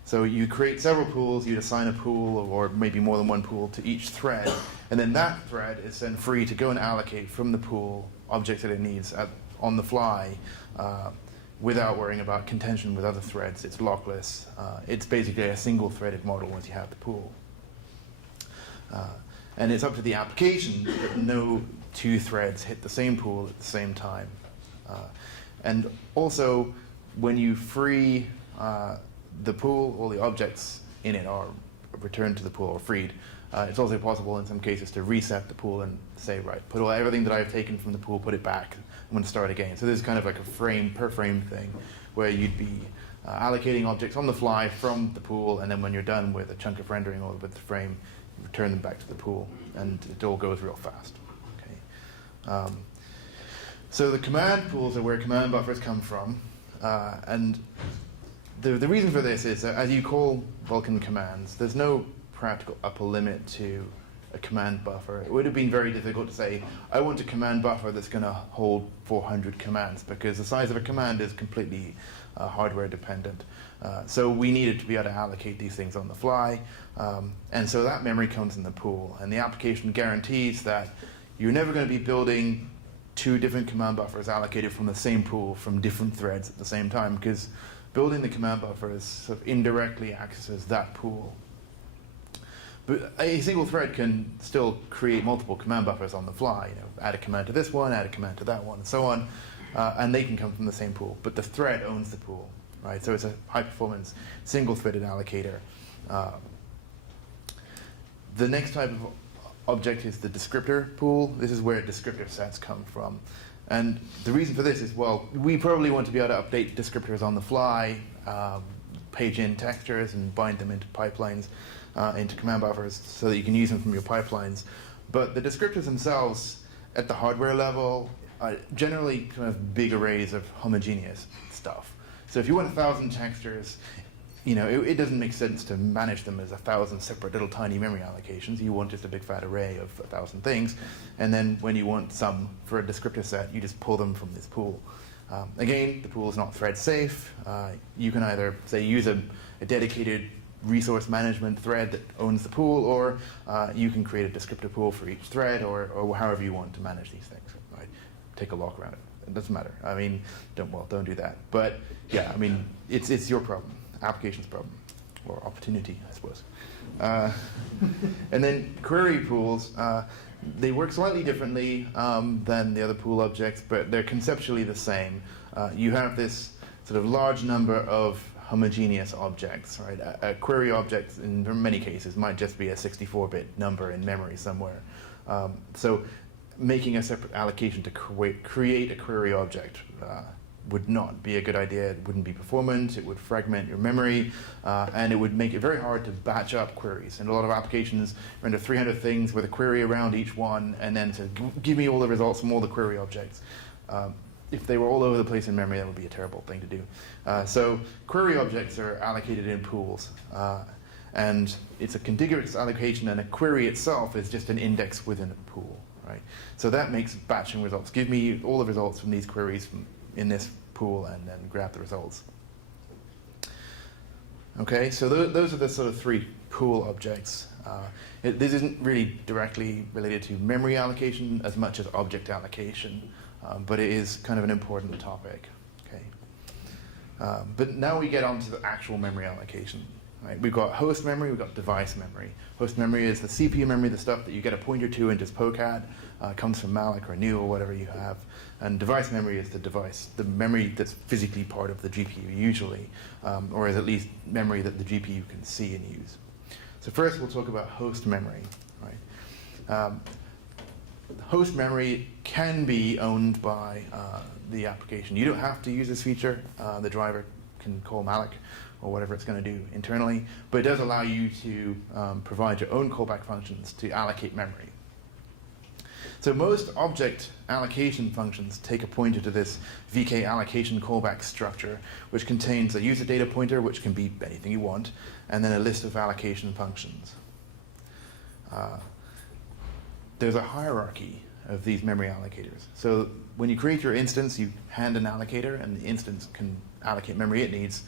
So you create several pools, you'd assign a pool, or maybe more than one pool, to each thread, and then that thread is then free to go and allocate from the pool objects that it needs on the fly without worrying about contention with other threads. It's lockless. It's basically a single-threaded model once you have the pool. And it's up to the application that no two threads hit the same pool at the same time. And also, when you free the pool, all the objects in it are returned to the pool or freed. It's also possible in some cases to reset the pool and say, right, put everything that I've taken from the pool, put it back. I'm going to start again. So this is kind of like a frame per frame thing where you'd be allocating objects on the fly from the pool, and then when you're done with a chunk of rendering or with the frame, you return them back to the pool, and it all goes real fast. Okay. So the command pools are where command buffers come from, and the reason for this is that as you call Vulkan commands, there's no practical upper limit to a command buffer. It would have been very difficult to say, I want a command buffer that's going to hold 400 commands, because the size of a command is completely hardware dependent. So we needed to be able to allocate these things on the fly. And so that memory comes in the pool. And the application guarantees that you're never going to be building two different command buffers allocated from the same pool from different threads at the same time, because building the command buffers sort of indirectly accesses that pool. But a single thread can still create multiple command buffers on the fly. Add a command to this one, add a command to that one, and so on. And they can come from the same pool. But the thread owns the pool, right? So it's a high-performance, single-threaded allocator. The next type of object is the descriptor pool. This is where descriptor sets come from. And the reason for this is, well, we probably want to be able to update descriptors on the fly, page in textures and bind them into pipelines, into command buffers, so that you can use them from your pipelines. But the descriptors themselves, at the hardware level, are generally kind of big arrays of homogeneous stuff. So if you want 1,000 textures, it doesn't make sense to manage them as 1,000 separate little tiny memory allocations. You want just a big fat array of 1,000 things, and then when you want some for a descriptor set, you just pull them from this pool. Again, the pool is not thread safe. You can either, say, use a dedicated resource management thread that owns the pool, or you can create a descriptor pool for each thread, or however you want to manage these things. Right? Take a lock around it. It doesn't matter. I mean, don't do that. But yeah, I mean, it's your problem, application's problem, or opportunity, I suppose. And then query pools, they work slightly differently than the other pool objects, but they're conceptually the same. You have this sort of large number of homogeneous objects, right? A query object, in many cases, might just be a 64-bit number in memory somewhere. So making a separate allocation to create a query object would not be a good idea. It wouldn't be performant, it would fragment your memory, and it would make it very hard to batch up queries. And a lot of applications render 300 things with a query around each one, and then to give me all the results from all the query objects. If they were all over the place in memory, that would be a terrible thing to do. So query objects are allocated in pools, and it's a contiguous allocation, and a query itself is just an index within a pool. Right? So that makes batching results. Give me all the results from these queries in this pool, and then grab the results. Okay, so those are the sort of three pool objects. This isn't really directly related to memory allocation as much as object allocation, but it is kind of an important topic. Okay, but now we get on to the actual memory allocation. Right? We've got host memory, we've got device memory. Host memory is the CPU memory, the stuff that you get a pointer to and just poke at. Comes from malloc or new or whatever you have. And device memory is the device, the memory that's physically part of the GPU usually, or is at least memory that the GPU can see and use. So first we'll talk about host memory. Right? Host memory can be owned by the application. You don't have to use this feature. The driver can call malloc or whatever it's going to do internally, but it does allow you to provide your own callback functions to allocate memory. So most object allocation functions take a pointer to this VK allocation callback structure, which contains a user data pointer, which can be anything you want, and then a list of allocation functions. There's a hierarchy of these memory allocators. So when you create your instance, you hand an allocator, and the instance can allocate memory it needs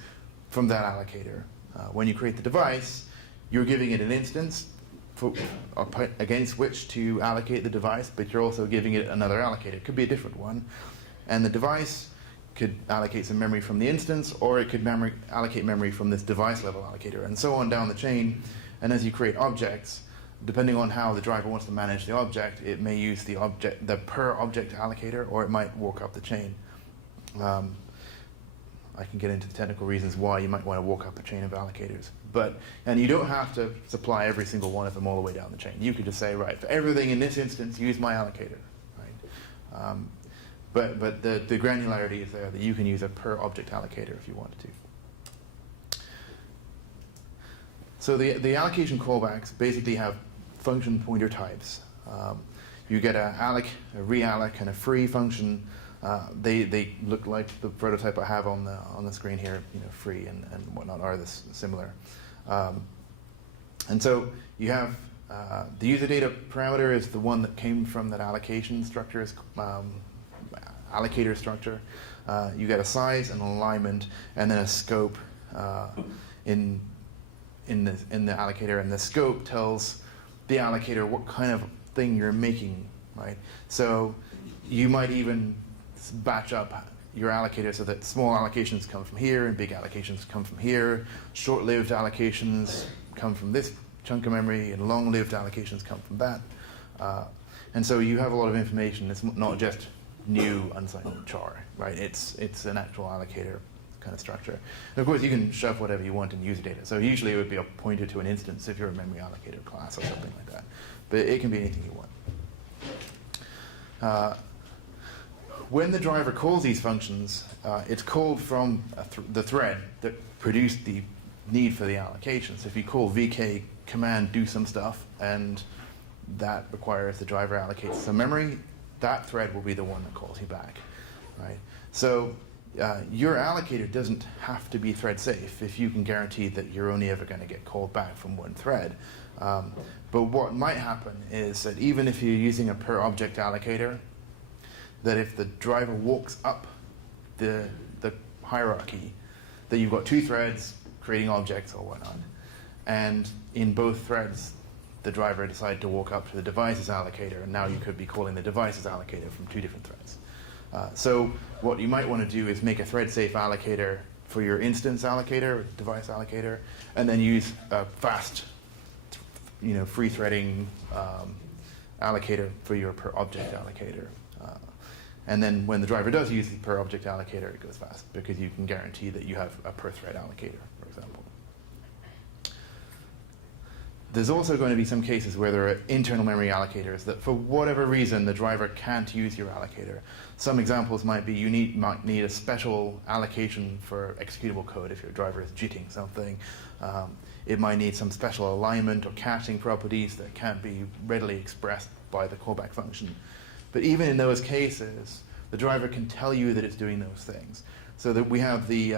from that allocator. When you create the device, you're giving it an instance against which to allocate the device, but you're also giving it another allocator. It could be a different one. And the device could allocate some memory from the instance, or it could allocate memory from this device level allocator, and so on down the chain. And as you create objects, depending on how the driver wants to manage the object, it may use the per object allocator, or it might walk up the chain. I can get into the technical reasons why you might want to walk up a chain of allocators. And you don't have to supply every single one of them all the way down the chain. You could just say, right, for everything in this instance, use my allocator. Right? But the granularity is there that you can use a per object allocator if you wanted to. So the allocation callbacks basically have function pointer types. You get a alloc, a realloc, and a free function. They look like the prototype I have on the screen here. Free and whatnot are this similar. And so you have the user data parameter is the one that came from that allocation structure, allocator structure. You get a size, an alignment, and then a scope in the allocator, and the scope tells the allocator what kind of thing you're making, right? So you might even batch up your allocator so that small allocations come from here and big allocations come from here. Short-lived allocations come from this chunk of memory, and long-lived allocations come from that. And so you have a lot of information. It's not just new unsigned char, right? It's an actual allocator kind of structure. And of course, you can shove whatever you want in user data. So usually it would be a pointer to an instance if you're a memory allocator class or something like that. But it can be anything you want. When the driver calls these functions, it's called from the thread that produced the need for the allocation. So if you call vk command do some stuff, and that requires the driver allocates some memory, that thread will be the one that calls you back, right? So your allocator doesn't have to be thread safe if you can guarantee that you're only ever going to get called back from one thread. But what might happen is that even if you're using a per object allocator, that if the driver walks up the hierarchy, that you've got two threads creating objects or whatnot, and in both threads the driver decided to walk up to the devices allocator, and now you could be calling the devices allocator from two different threads. So what you might want to do is make a thread-safe allocator for your instance allocator, or device allocator, and then use a fast, free threading allocator for your per object allocator. And then when the driver does use the per object allocator, it goes fast because you can guarantee that you have a per thread allocator, for example. There's also going to be some cases where there are internal memory allocators that for whatever reason the driver can't use your allocator. Some examples might be you might need a special allocation for executable code if your driver is jitting something. It might need some special alignment or caching properties that can't be readily expressed by the callback function. But even in those cases, the driver can tell you that it's doing those things. So that we have the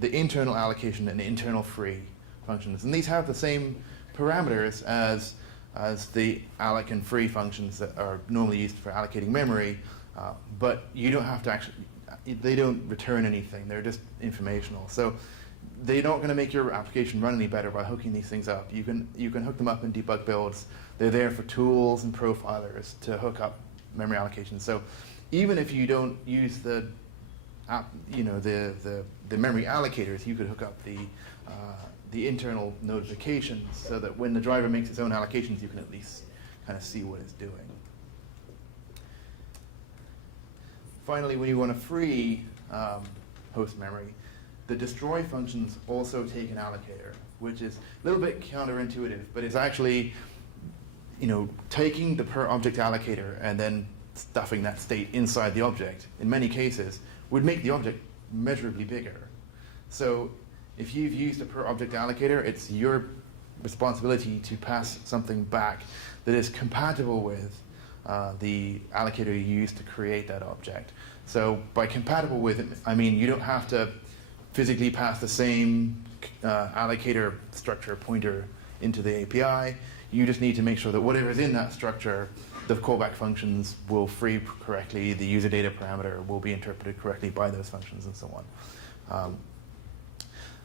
internal allocation and internal free functions. And these have the same parameters as the alloc and free functions that are normally used for allocating memory, but you don't have to actually, they don't return anything, they're just informational. So they're not going to make your application run any better by hooking these things up. You can hook them up in debug builds. They're there for tools and profilers to hook up memory allocation. So even if you don't use the memory allocators, you could hook up the internal notifications so that when the driver makes its own allocations, you can at least kind of see what it's doing. Finally, when you want to free host memory, the destroy functions also take an allocator, which is a little bit counterintuitive, but it's actually taking the per object allocator and then stuffing that state inside the object, in many cases, would make the object measurably bigger. So if you've used a per object allocator, it's your responsibility to pass something back that is compatible with the allocator you used to create that object. So by compatible with, I mean you don't have to physically pass the same allocator structure pointer into the API. You just need to make sure that whatever's in that structure, the callback functions will free correctly, the user data parameter will be interpreted correctly by those functions, and so on.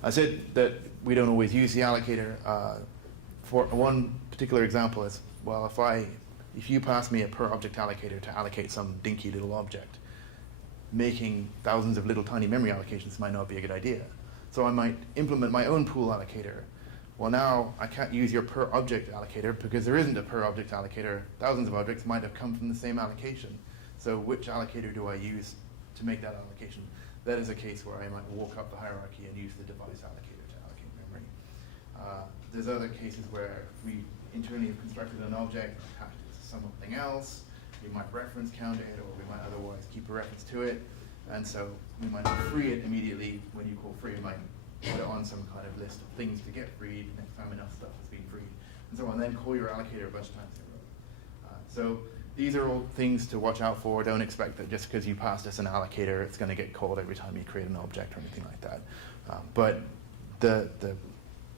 I said that we don't always use the allocator. For one particular example is, well, if you pass me a per object allocator to allocate some dinky little object, making thousands of little tiny memory allocations might not be a good idea. So I might implement my own pool allocator. Well, now I can't use your per object allocator because there isn't a per object allocator. Thousands of objects might have come from the same allocation. So which allocator do I use to make that allocation? That is a case where I might walk up the hierarchy and use the device allocator to allocate memory. There's other cases where we internally have constructed an object, attached it to something else. We might reference count it, or we might otherwise keep a reference to it. And so we might not free it immediately. When you call free, you might put it on some kind of list of things to get freed next time enough stuff has been freed, and so on. Then call your allocator a bunch of times in a row. So these are all things to watch out for. Don't expect that just because you passed us an allocator, it's going to get called every time you create an object or anything like that. But the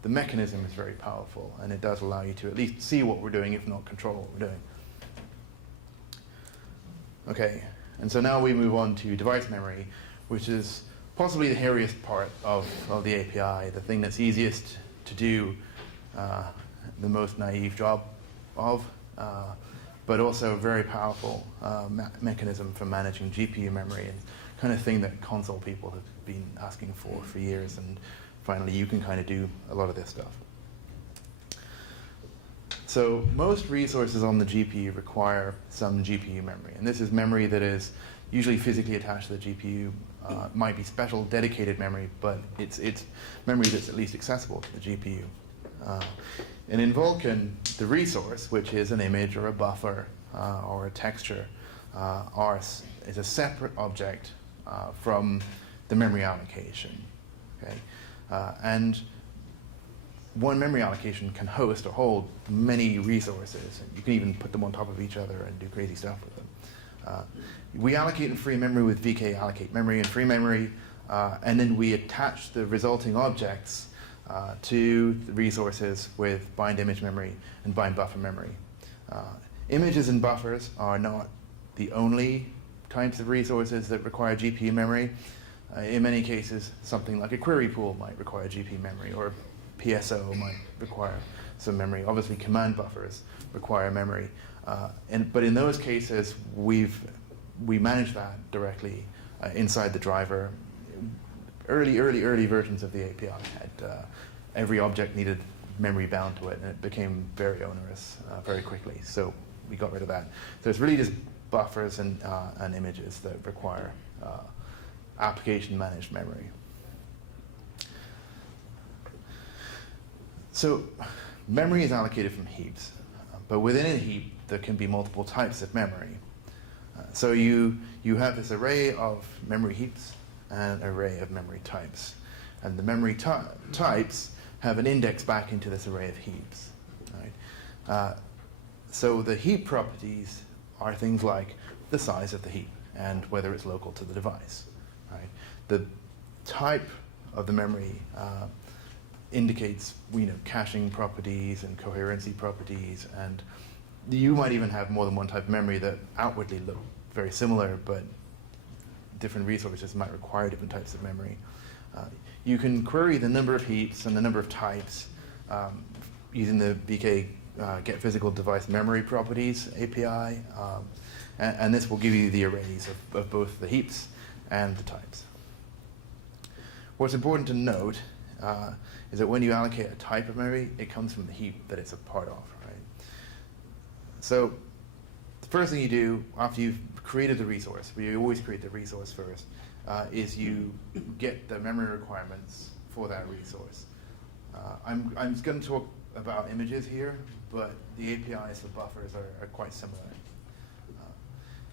mechanism is very powerful, and it does allow you to at least see what we're doing, if not control what we're doing. Okay, and so now we move on to device memory, which is possibly the hairiest part of the API, the thing that's easiest to do, the most naive job of, but also a very powerful mechanism for managing GPU memory, and kind of thing that console people have been asking for years, and finally you can kind of do a lot of this stuff. So most resources on the GPU require some GPU memory, and this is memory that is usually physically attached to the GPU. Might be special dedicated memory, but it's memory that's at least accessible to the GPU. And in Vulkan, the resource, which is an image or a buffer or a texture, is a separate object from the memory allocation. Okay? And one memory allocation can host or hold many resources. You can even put them on top of each other and do crazy stuff with them. We allocate in free memory with VK allocate memory and free memory, and then we attach the resulting objects to the resources with bind image memory and bind buffer memory. Images and buffers are not the only types of resources that require GPU memory. In many cases, something like a query pool might require GPU memory, or PSO might require some memory. Obviously, command buffers require memory. But in those cases, we manage that directly inside the driver. Early versions of the API had every object needed memory bound to it, and it became very onerous very quickly. So we got rid of that. So it's really just buffers and images that require application managed memory. So memory is allocated from heaps, but within a heap there can be multiple types of memory. So you have this array of memory heaps and an array of memory types. And the memory types have an index back into this array of heaps. Right? So the heap properties are things like the size of the heap and whether it's local to the device. Right? The type of the memory indicates caching properties and coherency properties, and you might even have more than one type of memory that outwardly look very similar, but different resources might require different types of memory. You can query the number of heaps and the number of types using the VK get physical device memory properties API, and this will give you the arrays of both the heaps and the types. What's important to note is that when you allocate a type of memory, it comes from the heap that it's a part of. Right? So the first thing you do after you've created the resource, we always create the resource first, is you get the memory requirements for that resource. I'm going to talk about images here, but the APIs for buffers are quite similar.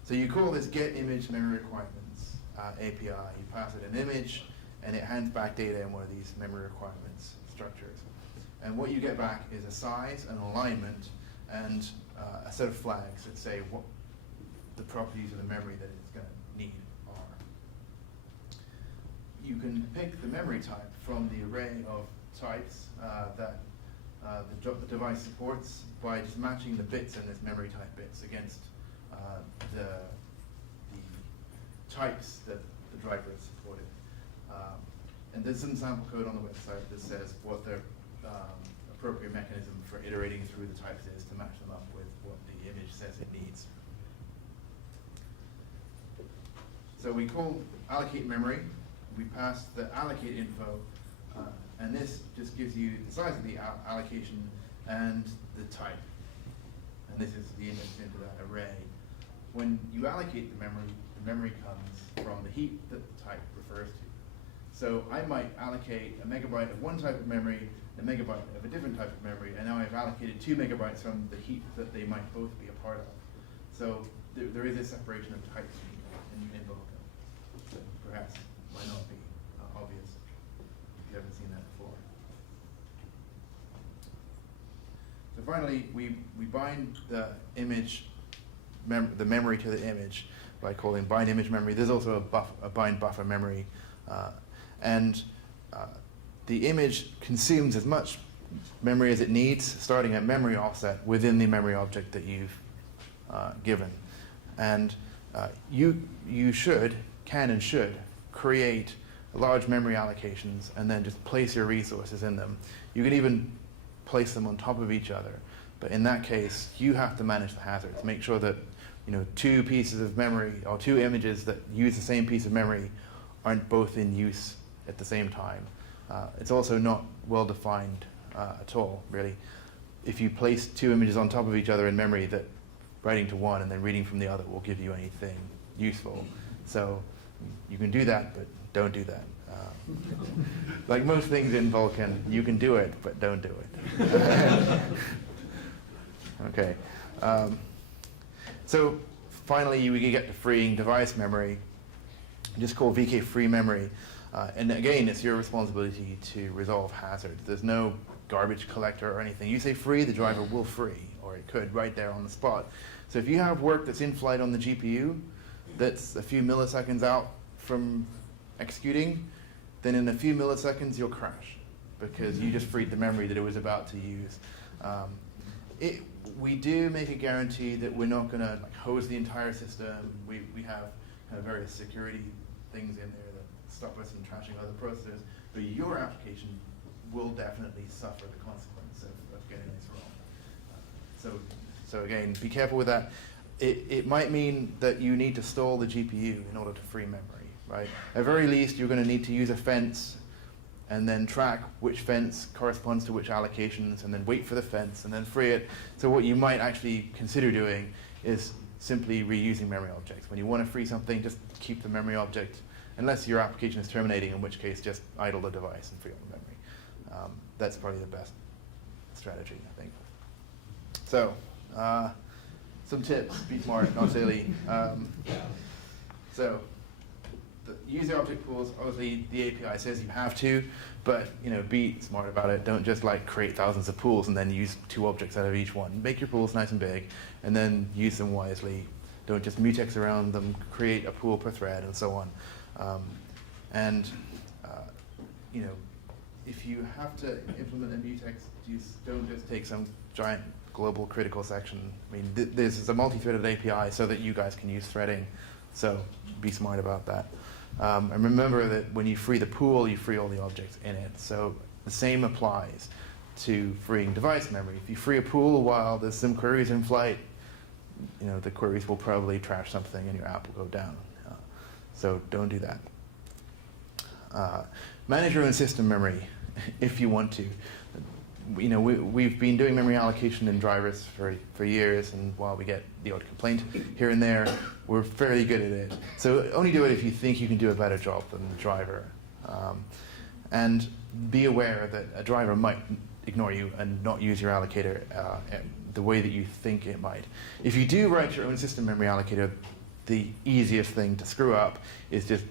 So you call this get image memory requirements API. You pass it an image, and it hands back data in one of these memory requirements structures. And what you get back is a size, an alignment, and a set of flags that say what the properties of the memory that it's going to need are. You can pick the memory type from the array of types that the device supports by just matching the bits in this memory type bits against the types that the driver has supported. And there's some sample code on the website that says what the appropriate mechanism for iterating through the types is to match them up with what the image says it needs. So we call allocate memory. We pass the allocate info, and this just gives you the size of the allocation and the type. And this is the index into that array. When you allocate the memory comes from the heap that the type refers to. So I might allocate a megabyte of one type of memory, a megabyte of a different type of memory, and now I've allocated 2 megabytes from the heap that they might both be a part of. So there is a separation of types in Vulkan. So perhaps might not be obvious if you haven't seen that before. So finally, we bind the image, the memory to the image by calling bind image memory. There's also a bind buffer memory. And the image consumes as much memory as it needs, starting at memory offset within the memory object that you've given. And you can and should create large memory allocations and then just place your resources in them. You can even place them on top of each other. But in that case, you have to manage the hazards. Make sure that 2 pieces of memory or 2 images that use the same piece of memory aren't both in use at the same time. It's also not well defined at all, really. If you place 2 images on top of each other in memory, that writing to one and then reading from the other will give you anything useful. So you can do that, but don't do that. Like most things in Vulkan, you can do it, but don't do it. Okay. So finally, we can get to freeing device memory. Just call VK free memory. And again, it's your responsibility to resolve hazards. There's no garbage collector or anything. You say free, the driver will free, or it could right there on the spot. So if you have work that's in flight on the GPU that's a few milliseconds out from executing, then in a few milliseconds you'll crash because you just freed the memory that it was about to use. We do make a guarantee that we're not going to hose the entire system. We have kind of various security things in there that stop us from trashing other processors, but your application will definitely suffer the consequence of getting this wrong. So again, be careful with that. It might mean that you need to stall the GPU in order to free memory, right? At very least, you're going to need to use a fence and then track which fence corresponds to which allocations, and then wait for the fence, and then free it. So what you might actually consider doing is simply reusing memory objects. When you want to free something, just keep the memory object, unless your application is terminating, in which case just idle the device and free up the memory. That's probably the best strategy, I think. So, some tips, be smart, not silly. So, the user object pools, obviously the API says you have to, but be smart about it. Don't just create thousands of pools and then use 2 objects out of each one. Make your pools nice and big, and then use them wisely. Don't just mutex around them, create a pool per thread, and so on. If you have to implement a mutex, don't just take some giant global critical section. I mean, this is a multi-threaded API so that you guys can use threading. So be smart about that. And remember that when you free the pool, you free all the objects in it. So the same applies to freeing device memory. If you free a pool while there's some queries in flight, the queries will probably trash something and your app will go down. So don't do that. Manage your own system memory if you want to. We've been doing memory allocation in drivers for years, and while we get the odd complaint here and there, we're fairly good at it. So only do it if you think you can do a better job than the driver. And be aware that a driver might ignore you and not use your allocator the way that you think it might. If you do write your own system memory allocator, the easiest thing to screw up is just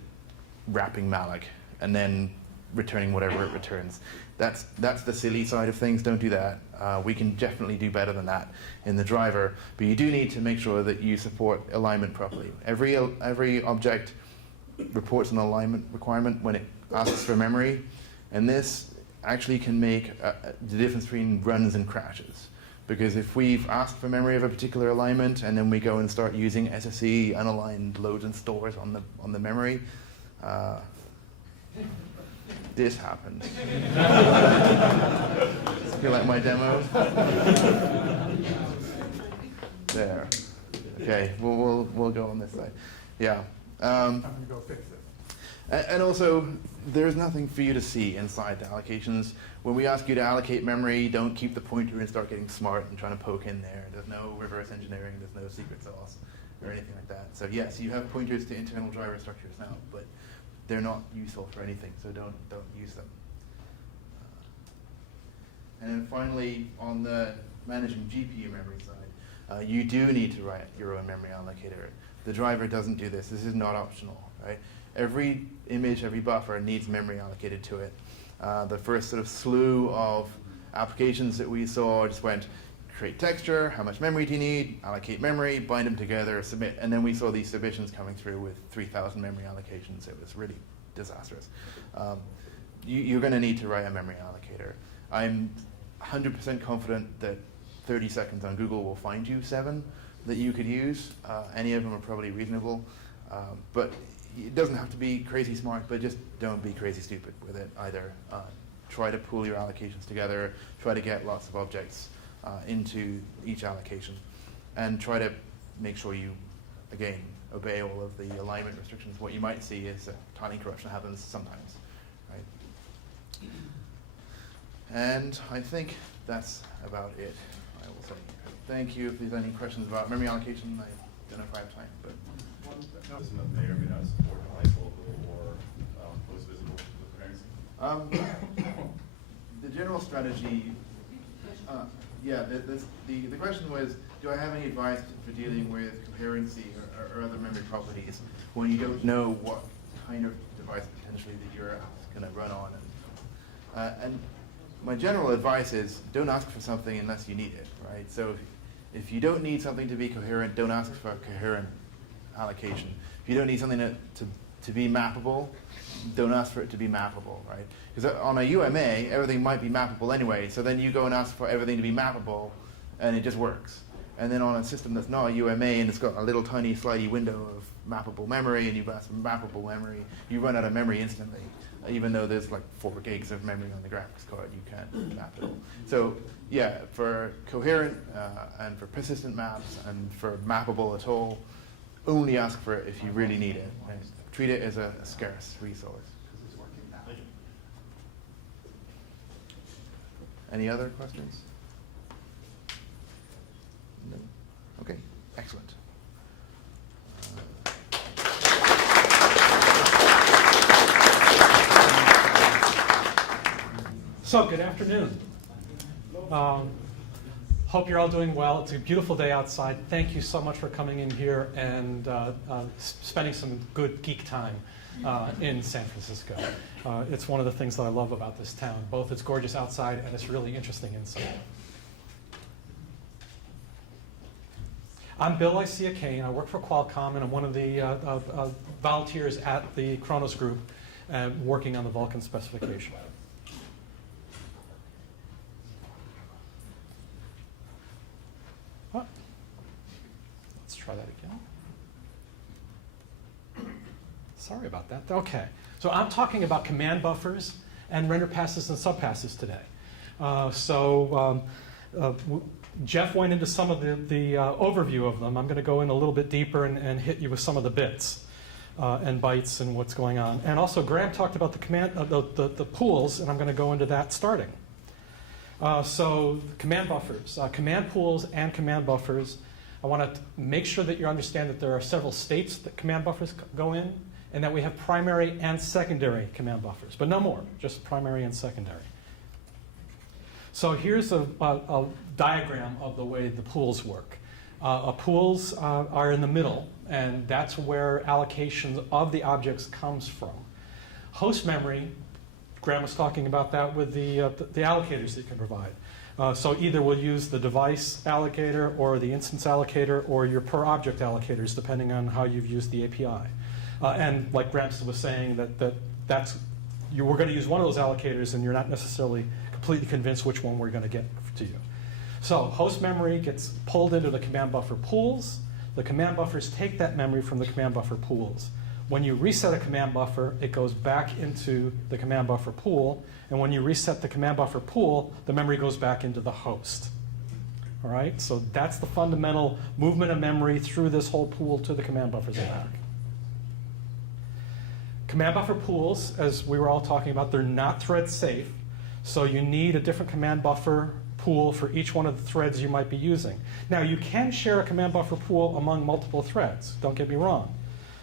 wrapping malloc and then returning whatever it returns. That's the silly side of things. Don't do that. We can definitely do better than that in the driver, but you do need to make sure that you support alignment properly. Every object reports an alignment requirement when it asks for memory, and this actually can make the difference between runs and crashes. Because if we've asked for memory of a particular alignment and then we go and start using SSE unaligned loads and stores on the memory, this happens. You like my demo? There. Okay, we'll go on this side. Yeah. I'm going to go fix it. And also, there's nothing for you to see inside the allocations. When we ask you to allocate memory, don't keep the pointer and start getting smart and trying to poke in there. There's no reverse engineering, there's no secret sauce or anything like that. So yes, you have pointers to internal driver structures now, but they're not useful for anything, so don't use them. And then finally, on the managing GPU memory side, you do need to write your own memory allocator. The driver doesn't do this. This is not optional, right? Every image, every buffer needs memory allocated to it. The first sort of slew of applications that we saw just went, create texture, how much memory do you need, allocate memory, bind them together, submit. And then we saw these submissions coming through with 3,000 memory allocations. It was really disastrous. You're going to need to write a memory allocator. I'm 100% confident that 30 seconds on Google will find you 7 that you could use. Any of them are probably reasonable. But it doesn't have to be crazy smart, but just don't be crazy stupid with it either. Try to pool your allocations together, try to get lots of objects into each allocation, and try to make sure you, again, obey all of the alignment restrictions. What you might see is that tiling corruption happens sometimes, right? And I think that's about it. I will say thank you. If there's any questions about memory allocation, I don't know if I have time, but. Doesn't it may or may not support high local or post-visible coherency? The general strategy, the question was, do I have any advice for dealing with coherency or other memory properties when you don't know what kind of device potentially that your app is going to run on? And my general advice is, don't ask for something unless you need it, right? So If you don't need something to be coherent, don't ask for coherent allocation. If you don't need something to be mappable, don't ask for it to be mappable, right? Because on a UMA, everything might be mappable anyway, so then you go and ask for everything to be mappable, and it just works. And then on a system that's not a UMA and it's got a little tiny slidey window of mappable memory, and you've asked for mappable memory, you run out of memory instantly. Even though there's like 4 gigs of memory on the graphics card, you can't map it. So yeah, for coherent and for persistent maps and for mappable at all, only ask for it if you really need it. And treat it as a scarce resource. Any other questions? No? Okay, excellent. So, good afternoon. Hope you're all doing well. It's a beautiful day outside. Thank you so much for coming in here and spending some good geek time in San Francisco. It's one of the things that I love about this town. Both it's gorgeous outside and it's really interesting inside. I'm Bill-Licea Kane. I work for Qualcomm, and I'm one of the volunteers at the Kronos group working on the Vulkan specification. Let's try that again. Sorry about that. Okay. So I'm talking about command buffers and render passes and subpasses today. Jeff went into some of the overview of them. I'm going to go in a little bit deeper and hit you with some of the bits and bytes and what's going on. And also, Graham talked about the pools, and I'm going to go into that starting. So command buffers, command pools and command buffers. I want to make sure that you understand that there are several states that command buffers go in, and that we have primary and secondary command buffers, but no more, just primary and secondary. So here's a diagram of the way the pools work. Pools are in the middle, and that's where allocations of the objects comes from. Host memory, Graham was talking about that with the allocators that you can provide. So either we'll use the device allocator or the instance allocator or your per object allocators, depending on how you've used the API. And like Graham was saying, we're going to use one of those allocators, and you're not necessarily completely convinced which one we're going to get to you. So host memory gets pulled into the command buffer pools. The command buffers take that memory from the command buffer pools. When you reset a command buffer, it goes back into the command buffer pool. And when you reset the command buffer pool, the memory goes back into the host. All right? So that's the fundamental movement of memory through this whole pool to the command buffers and back. Command buffer pools, as we were all talking about, they're not thread safe. So you need a different command buffer pool for each one of the threads you might be using. Now, you can share a command buffer pool among multiple threads. Don't get me wrong.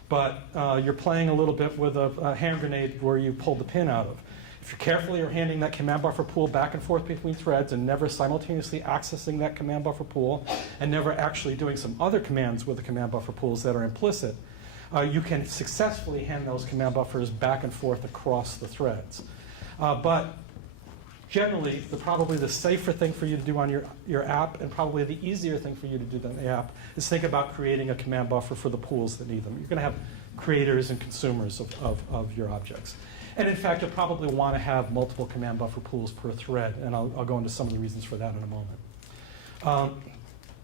But you're playing a little bit with a hand grenade where you pulled the pin out of. If you carefully are handing that command buffer pool back and forth between threads and never simultaneously accessing that command buffer pool and never actually doing some other commands with the command buffer pools that are implicit, you can successfully hand those command buffers back and forth across the threads. But generally, probably the safer thing for you to do on your app, and probably the easier thing for you to do than the app, is think about creating a command buffer for the pools that need them. You're going to have creators and consumers of your objects. And in fact, you'll probably want to have multiple command buffer pools per thread, and I'll go into some of the reasons for that in a moment.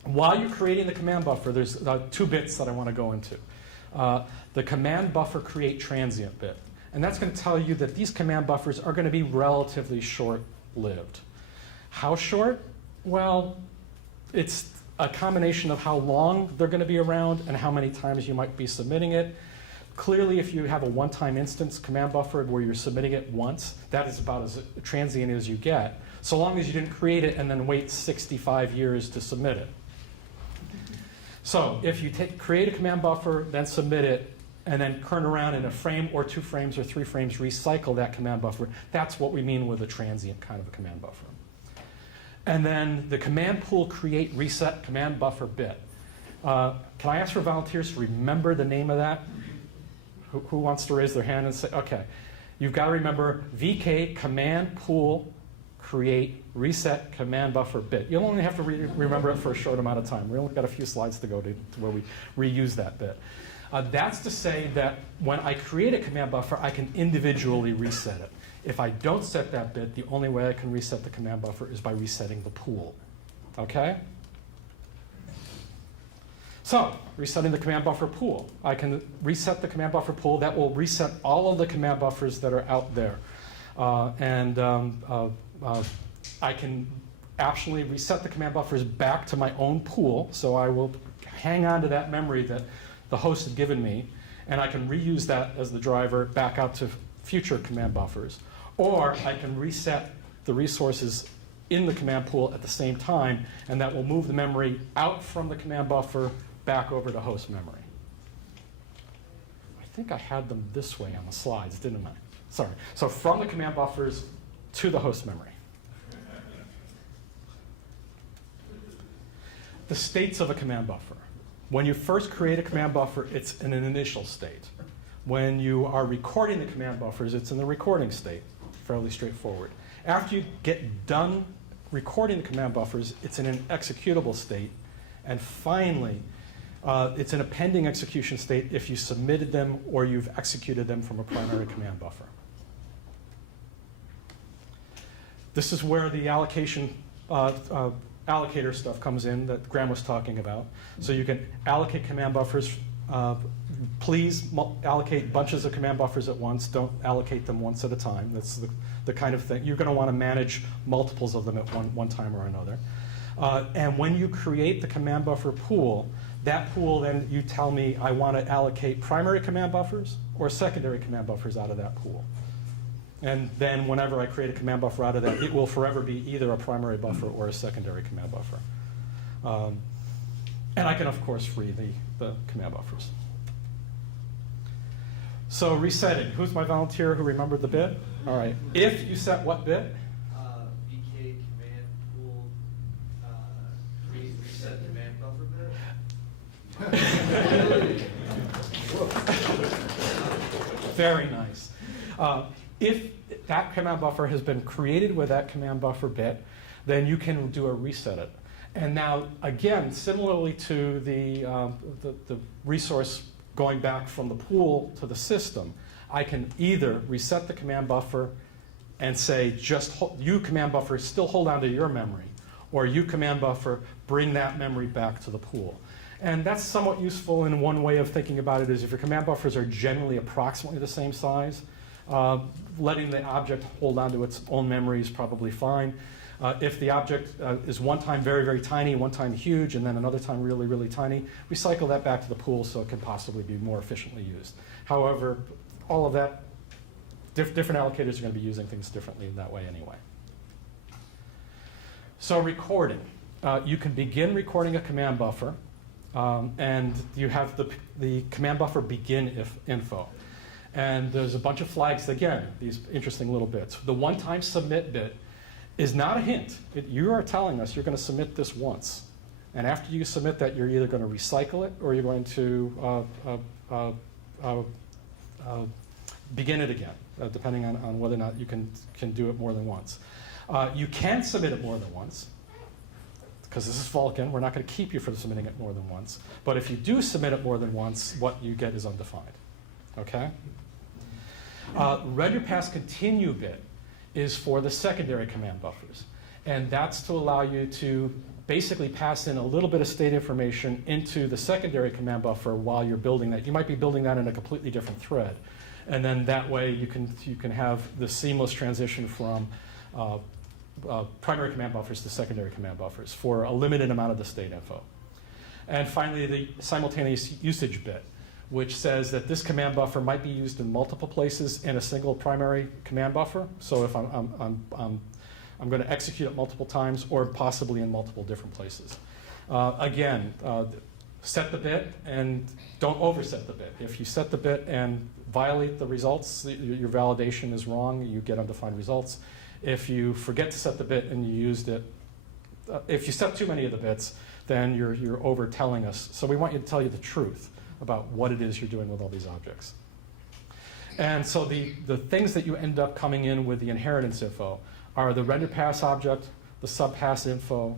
While you're creating the command buffer, there's 2 bits that I want to go into. The command buffer create transient bit. And that's going to tell you that these command buffers are going to be relatively short-lived. How short? Well, it's a combination of how long they're going to be around and how many times you might be submitting it. Clearly, if you have a one-time instance command buffer where you're submitting it once, that is about as transient as you get, so long as you didn't create it and then wait 65 years to submit it. So if you create a command buffer, then submit it, and then turn around in a frame or 2 frames or 3 frames, recycle that command buffer. That's what we mean with a transient kind of a command buffer. And then the command pool create reset command buffer bit. Can I ask for volunteers to remember the name of that? Who wants to raise their hand and say, okay. You've got to remember VK command pool create reset command buffer bit. You'll only have to remember it for a short amount of time. We only got a few slides to go to where we reuse that bit. That's to say that when I create a command buffer, I can individually reset it. If I don't set that bit, the only way I can reset the command buffer is by resetting the pool. Okay? So, resetting the command buffer pool. I can reset the command buffer pool. That will reset all of the command buffers that are out there. I can optionally reset the command buffers back to my own pool. So I will hang on to that memory that the host had given me, and I can reuse that as the driver back out to future command buffers. Or I can reset the resources in the command pool at the same time, and that will move the memory out from the command buffer back over to host memory. I think I had them this way on the slides, didn't I? Sorry. So from the command buffers to the host memory. The states of a command buffer. When you first create a command buffer, it's in an initial state. When you are recording the command buffers, it's in the recording state. Fairly straightforward. After you get done recording the command buffers, it's in an executable state. And finally, it's in a pending execution state if you submitted them or you've executed them from a primary command buffer. This is where the allocation allocator stuff comes in that Graham was talking about. So you can allocate command buffers. Please allocate bunches of command buffers at once. Don't allocate them once at a time. That's the kind of thing. You're going to want to manage multiples of them at one time or another. And when you create the command buffer pool, that pool then you tell me I want to allocate primary command buffers or secondary command buffers out of that pool. And then whenever I create a command buffer out of that, it will forever be either a primary buffer or a secondary command buffer. And I can, of course, free the command buffers. So resetting. Who's my volunteer who remembered the bit? All right. If you set what bit? BK command pool reset command buffer bit. Very nice. If that command buffer has been created with that command buffer bit, then you can do a reset it. And now, again, similarly to the resource going back from the pool to the system, I can either reset the command buffer and say, you command buffer, still hold on to your memory, or you command buffer, bring that memory back to the pool. And that's somewhat useful in one way of thinking about it is if your command buffers are generally approximately the same size, letting the object hold on to its own memory is probably fine. If the object is one time very, very tiny, one time huge, and then another time really, really tiny, recycle that back to the pool so it can possibly be more efficiently used. However, all of that, different allocators are going to be using things differently in that way anyway. So recording. You can begin recording a command buffer, and you have the command buffer begin info. And there's a bunch of flags, again, these interesting little bits. The one-time submit bit is not a hint. You are telling us you're going to submit this once. And after you submit that, you're either going to recycle it or you're going to begin it again, depending on whether or not you can do it more than once. You can submit it more than once, because this is Vulkan. We're not going to keep you from submitting it more than once. But if you do submit it more than once, what you get is undefined. Okay? Render pass continue bit is for the secondary command buffers. And that's to allow you to basically pass in a little bit of state information into the secondary command buffer while you're building that. You might be building that in a completely different thread. And then that way you can have the seamless transition from primary command buffers to secondary command buffers for a limited amount of the state info. And finally, the simultaneous usage bit, which says that this command buffer might be used in multiple places in a single primary command buffer. So if I'm going to execute it multiple times or possibly in multiple different places. Again, set the bit and don't overset the bit. If you set the bit and violate the results, your validation is wrong, you get undefined results. If you forget to set the bit and you used it, if you set too many of the bits, then you're over telling us. So we want you to tell you the truth about what it is you're doing with all these objects. And so the things that you end up coming in with the inheritance info are the render pass object, the subpass info,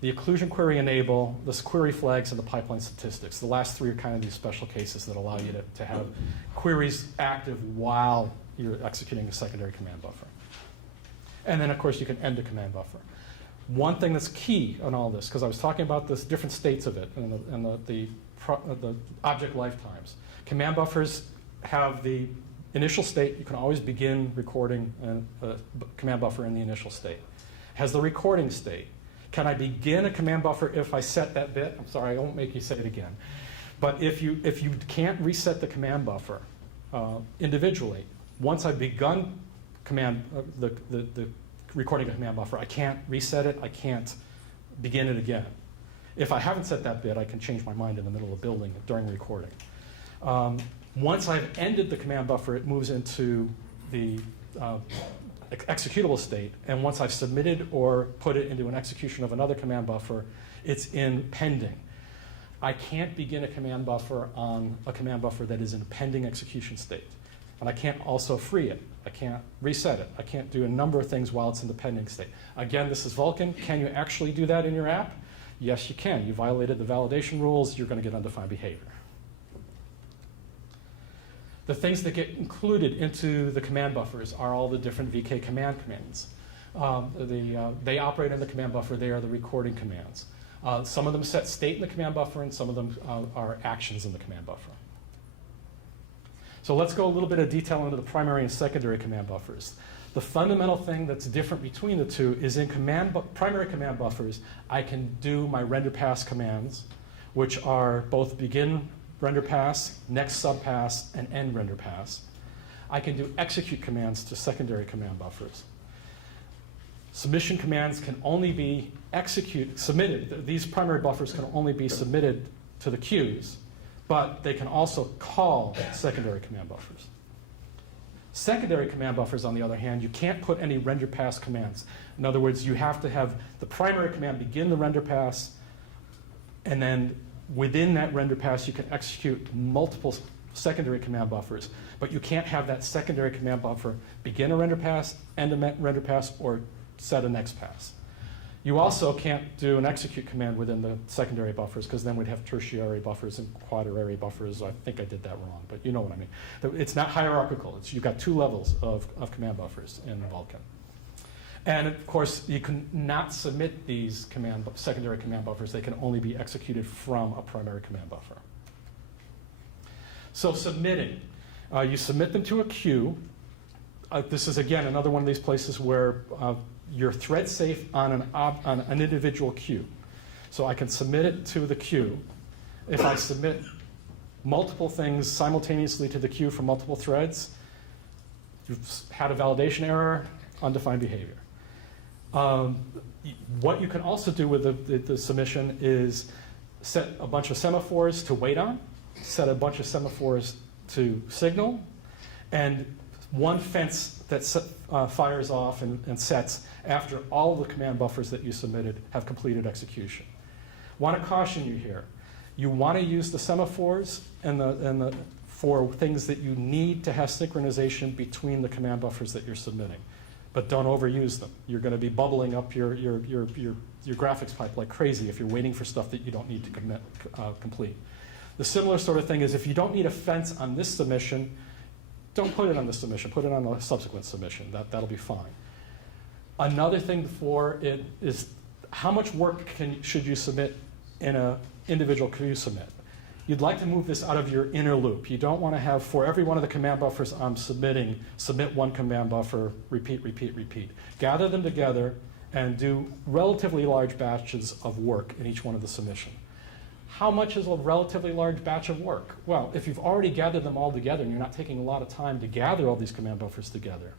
the occlusion query enable, the query flags, and the pipeline statistics. The last three are kind of these special cases that allow you to have queries active while you're executing a secondary command buffer. And then, of course, you can end a command buffer. One thing that's key on all this, because I was talking about the different states of it and the object lifetimes. Command buffers have the initial state. You can always begin recording a command buffer in the initial state. Has the recording state. Can I begin a command buffer if I set that bit? I'm sorry, I won't make you say it again. But if you can't reset the command buffer individually, once I've begun the recording a command buffer, I can't reset it, I can't begin it again. If I haven't set that bit, I can change my mind in the middle of building it during recording. Once I've ended the command buffer, it moves into the executable state, and once I've submitted or put it into an execution of another command buffer, it's in pending. I can't begin a command buffer on a command buffer that is in a pending execution state. And I can't also free it. I can't reset it. I can't do a number of things while it's in the pending state. Again, this is Vulkan. Can you actually do that in your app? Yes, you can. You violated the validation rules. You're going to get undefined behavior. The things that get included into the command buffers are all the different VK command commands. They operate in the command buffer. They are the recording commands. Some of them set state in the command buffer, and some of them are actions in the command buffer. So let's go a little bit of detail into the primary and secondary command buffers. The fundamental thing that's different between the two is in primary command buffers, I can do my render pass commands, which are both begin render pass, next subpass, and end render pass. I can do execute commands to secondary command buffers. Submission commands can only be submitted. These primary buffers can only be submitted to the queues, but they can also call secondary command buffers. Secondary command buffers, on the other hand, you can't put any render pass commands. In other words, you have to have the primary command begin the render pass, and then within that render pass, you can execute multiple secondary command buffers, but you can't have that secondary command buffer begin a render pass, end a render pass, or set a next pass. You also can't do an execute command within the secondary buffers, because then we'd have tertiary buffers and quaternary buffers. I think I did that wrong, but you know what I mean. It's not hierarchical. You've got two levels of command buffers in Vulkan. And of course, you can not submit these secondary command buffers. They can only be executed from a primary command buffer. So submitting. You submit them to a queue. This is, again, another one of these places where you're thread safe on an individual queue. So I can submit it to the queue. If I submit multiple things simultaneously to the queue from multiple threads, you've had a validation error, undefined behavior. What you can also do with the submission is set a bunch of semaphores to wait on, set a bunch of semaphores to signal, and one fence that fires off and sets after all the command buffers that you submitted have completed execution. Want to caution you here. You want to use the semaphores for things that you need to have synchronization between the command buffers that you're submitting. But don't overuse them. You're going to be bubbling up your graphics pipe like crazy if you're waiting for stuff that you don't need to complete. The similar sort of thing is if you don't need a fence on this submission, don't put it on this submission. Put it on a subsequent submission. That'll be fine. Another thing for it is how much work should you submit in an individual queue submit. You'd like to move this out of your inner loop. You don't want to have, for every one of the command buffers I'm submitting, submit one command buffer, repeat, repeat, repeat. Gather them together and do relatively large batches of work in each one of the submission. How much is a relatively large batch of work? Well, if you've already gathered them all together and you're not taking a lot of time to gather all these command buffers together,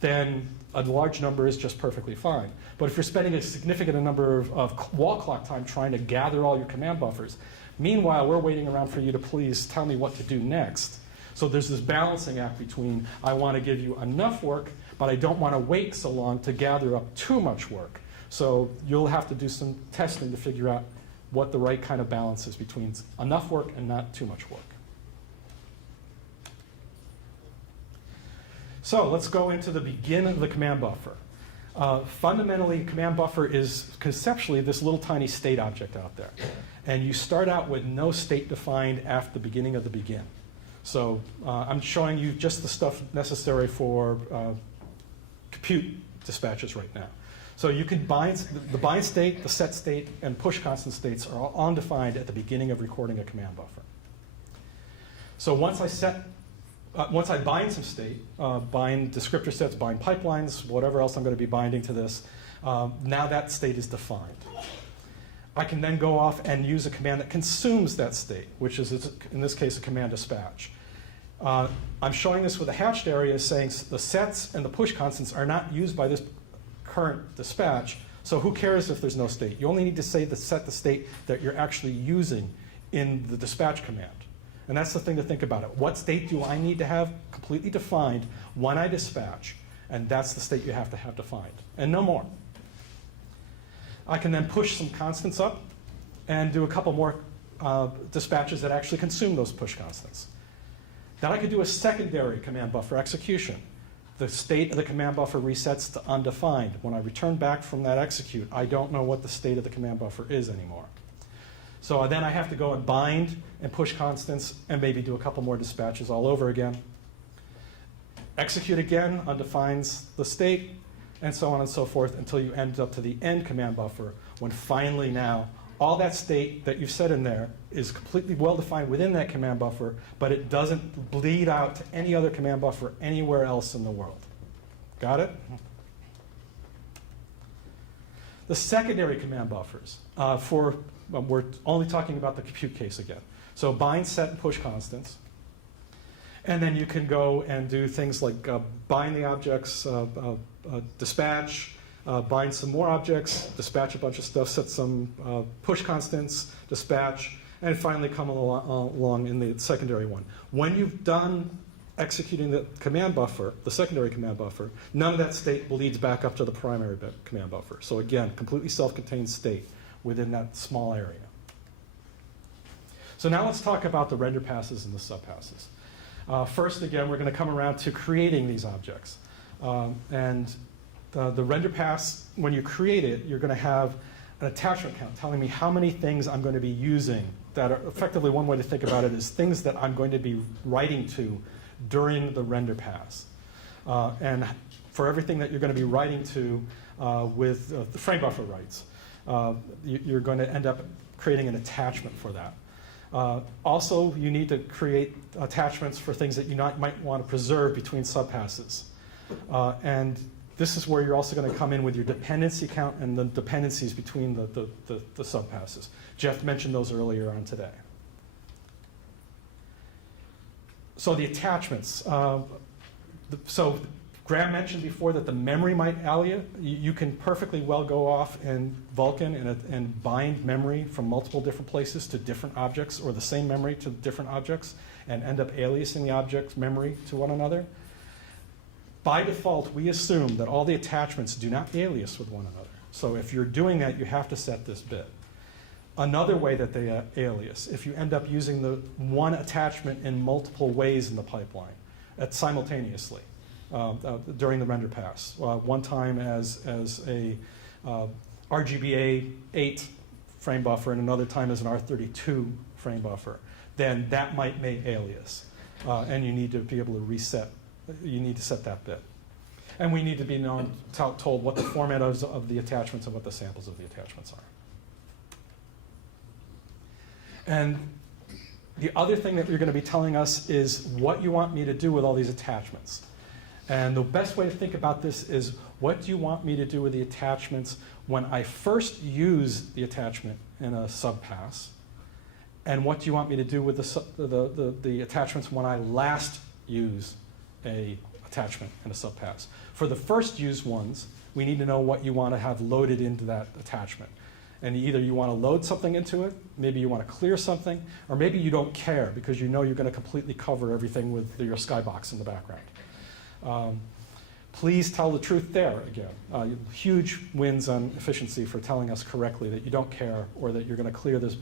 then a large number is just perfectly fine. But if you're spending a significant number of wall clock time trying to gather all your command buffers, meanwhile, we're waiting around for you to please tell me what to do next. So there's this balancing act between I want to give you enough work, but I don't want to wait so long to gather up too much work. So you'll have to do some testing to figure out what the right kind of balance is between enough work and not too much work. So let's go into the beginning of the command buffer. Fundamentally, command buffer is conceptually this little tiny state object out there. And you start out with no state defined after the beginning of the begin. So I'm showing you just the stuff necessary for compute dispatches right now. So you can bind, the bind state, the set state, and push constant states are all undefined at the beginning of recording a command buffer. So once I bind some state, bind descriptor sets, bind pipelines, whatever else I'm going to be binding to this, now that state is defined. I can then go off and use a command that consumes that state, which is, in this case, a command dispatch. I'm showing this with a hatched area saying the sets and the push constants are not used by this current dispatch, so who cares if there's no state? You only need to say set the state that you're actually using in the dispatch command. And that's the thing to think about it. What state do I need to have completely defined when I dispatch? And that's the state you have to have defined, and no more. I can then push some constants up and do a couple more dispatches that actually consume those push constants. Then I could do a secondary command buffer execution. The state of the command buffer resets to undefined. When I return back from that execute, I don't know what the state of the command buffer is anymore. So then I have to go and bind and push constants and maybe do a couple more dispatches all over again. Execute again, undefines the state, and so on and so forth until you end up to the end command buffer, when finally now all that state that you've set in there is completely well-defined within that command buffer, but it doesn't bleed out to any other command buffer anywhere else in the world. Got it? The secondary command buffers, we're only talking about the compute case again. So bind, set, and push constants. And then you can go and do things like bind the objects, dispatch, bind some more objects, dispatch a bunch of stuff, set some push constants, dispatch, and finally come along in the secondary one. When you've done executing the command buffer, the secondary command buffer, none of that state bleeds back up to the primary command buffer. So again, completely self-contained state within that small area. So now let's talk about the render passes and the subpasses. First, again, we're going to come around to creating these objects. The render pass, when you create it, you're going to have an attachment count telling me how many things I'm going to be using that are effectively, one way to think about it is things that I'm going to be writing to during the render pass. And for everything that you're going to be writing to with the frame buffer writes, you're going to end up creating an attachment for that. Also, you need to create attachments for things that you might want to preserve between subpasses. And this is where you're also going to come in with your dependency count and the dependencies between the subpasses. Jeff mentioned those earlier on today. So the attachments. So Graham mentioned before that the memory might alia. You can perfectly well go off in Vulkan and bind memory from multiple different places to different objects, or the same memory to different objects, and end up aliasing the object's memory to one another. By default, we assume that all the attachments do not alias with one another. So if you're doing that, you have to set this bit. Another way that they alias, if you end up using the one attachment in multiple ways in the pipeline simultaneously during the render pass. One time as a RGBA 8 frame buffer and another time as an R32 frame buffer, then that might make alias. And you need to be able to reset. You need to set that bit. And we need to be told what the format of the attachments and what the samples of the attachments are. And the other thing that you're going to be telling us is what you want me to do with all these attachments. And the best way to think about this is, what do you want me to do with the attachments when I first use the attachment in a subpass? And what do you want me to do with the attachments when I last use a attachment in a subpass? For the first use ones, we need to know what you want to have loaded into that attachment. And either you want to load something into it, maybe you want to clear something, or maybe you don't care because you know you're going to completely cover everything with your skybox in the background. Please tell the truth there again. Huge wins on efficiency for telling us correctly that you don't care or that you're going to clear this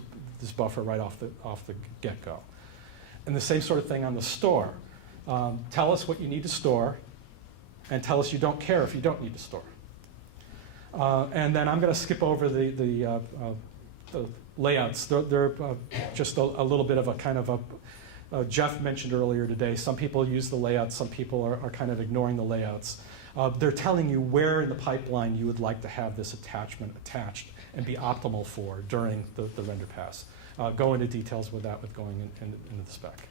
buffer right off the get-go. And the same sort of thing on the store. Tell us what you need to store and tell us you don't care if you don't need to store. And then I'm going to skip over the layouts. They're just a little bit of a kind of a, Jeff mentioned earlier today, some people use the layouts, some people are kind of ignoring the layouts. They're telling you where in the pipeline you would like to have this attachment attached and be optimal for during the render pass. Go into details with that with going into the spec.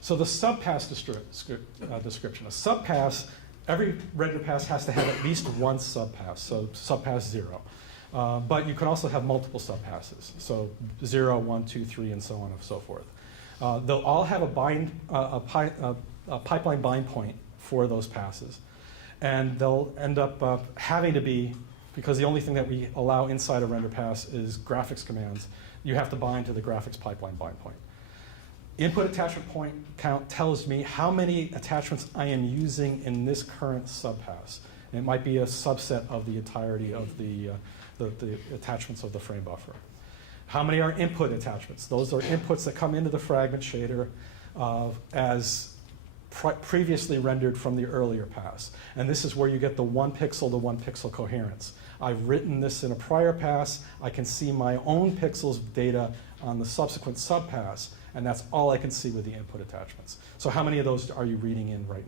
So the subpass description. A subpass, every render pass has to have at least one subpass, so subpass 0. But you can also have multiple subpasses, so 0, 1, 2, 3, and so on and so forth. They'll all have a pipeline bind point for those passes. And they'll end up having to be, because the only thing that we allow inside a render pass is graphics commands, you have to bind to the graphics pipeline bind point. Input attachment point count tells me how many attachments I am using in this current subpass. And it might be a subset of the entirety of the attachments of the frame buffer. How many are input attachments? Those are inputs that come into the fragment shader as previously rendered from the earlier pass. And this is where you get the 1 pixel to 1 pixel coherence. I've written this in a prior pass. I can see my own pixels data on the subsequent subpass, and that's all I can see with the input attachments. So how many of those are you reading in right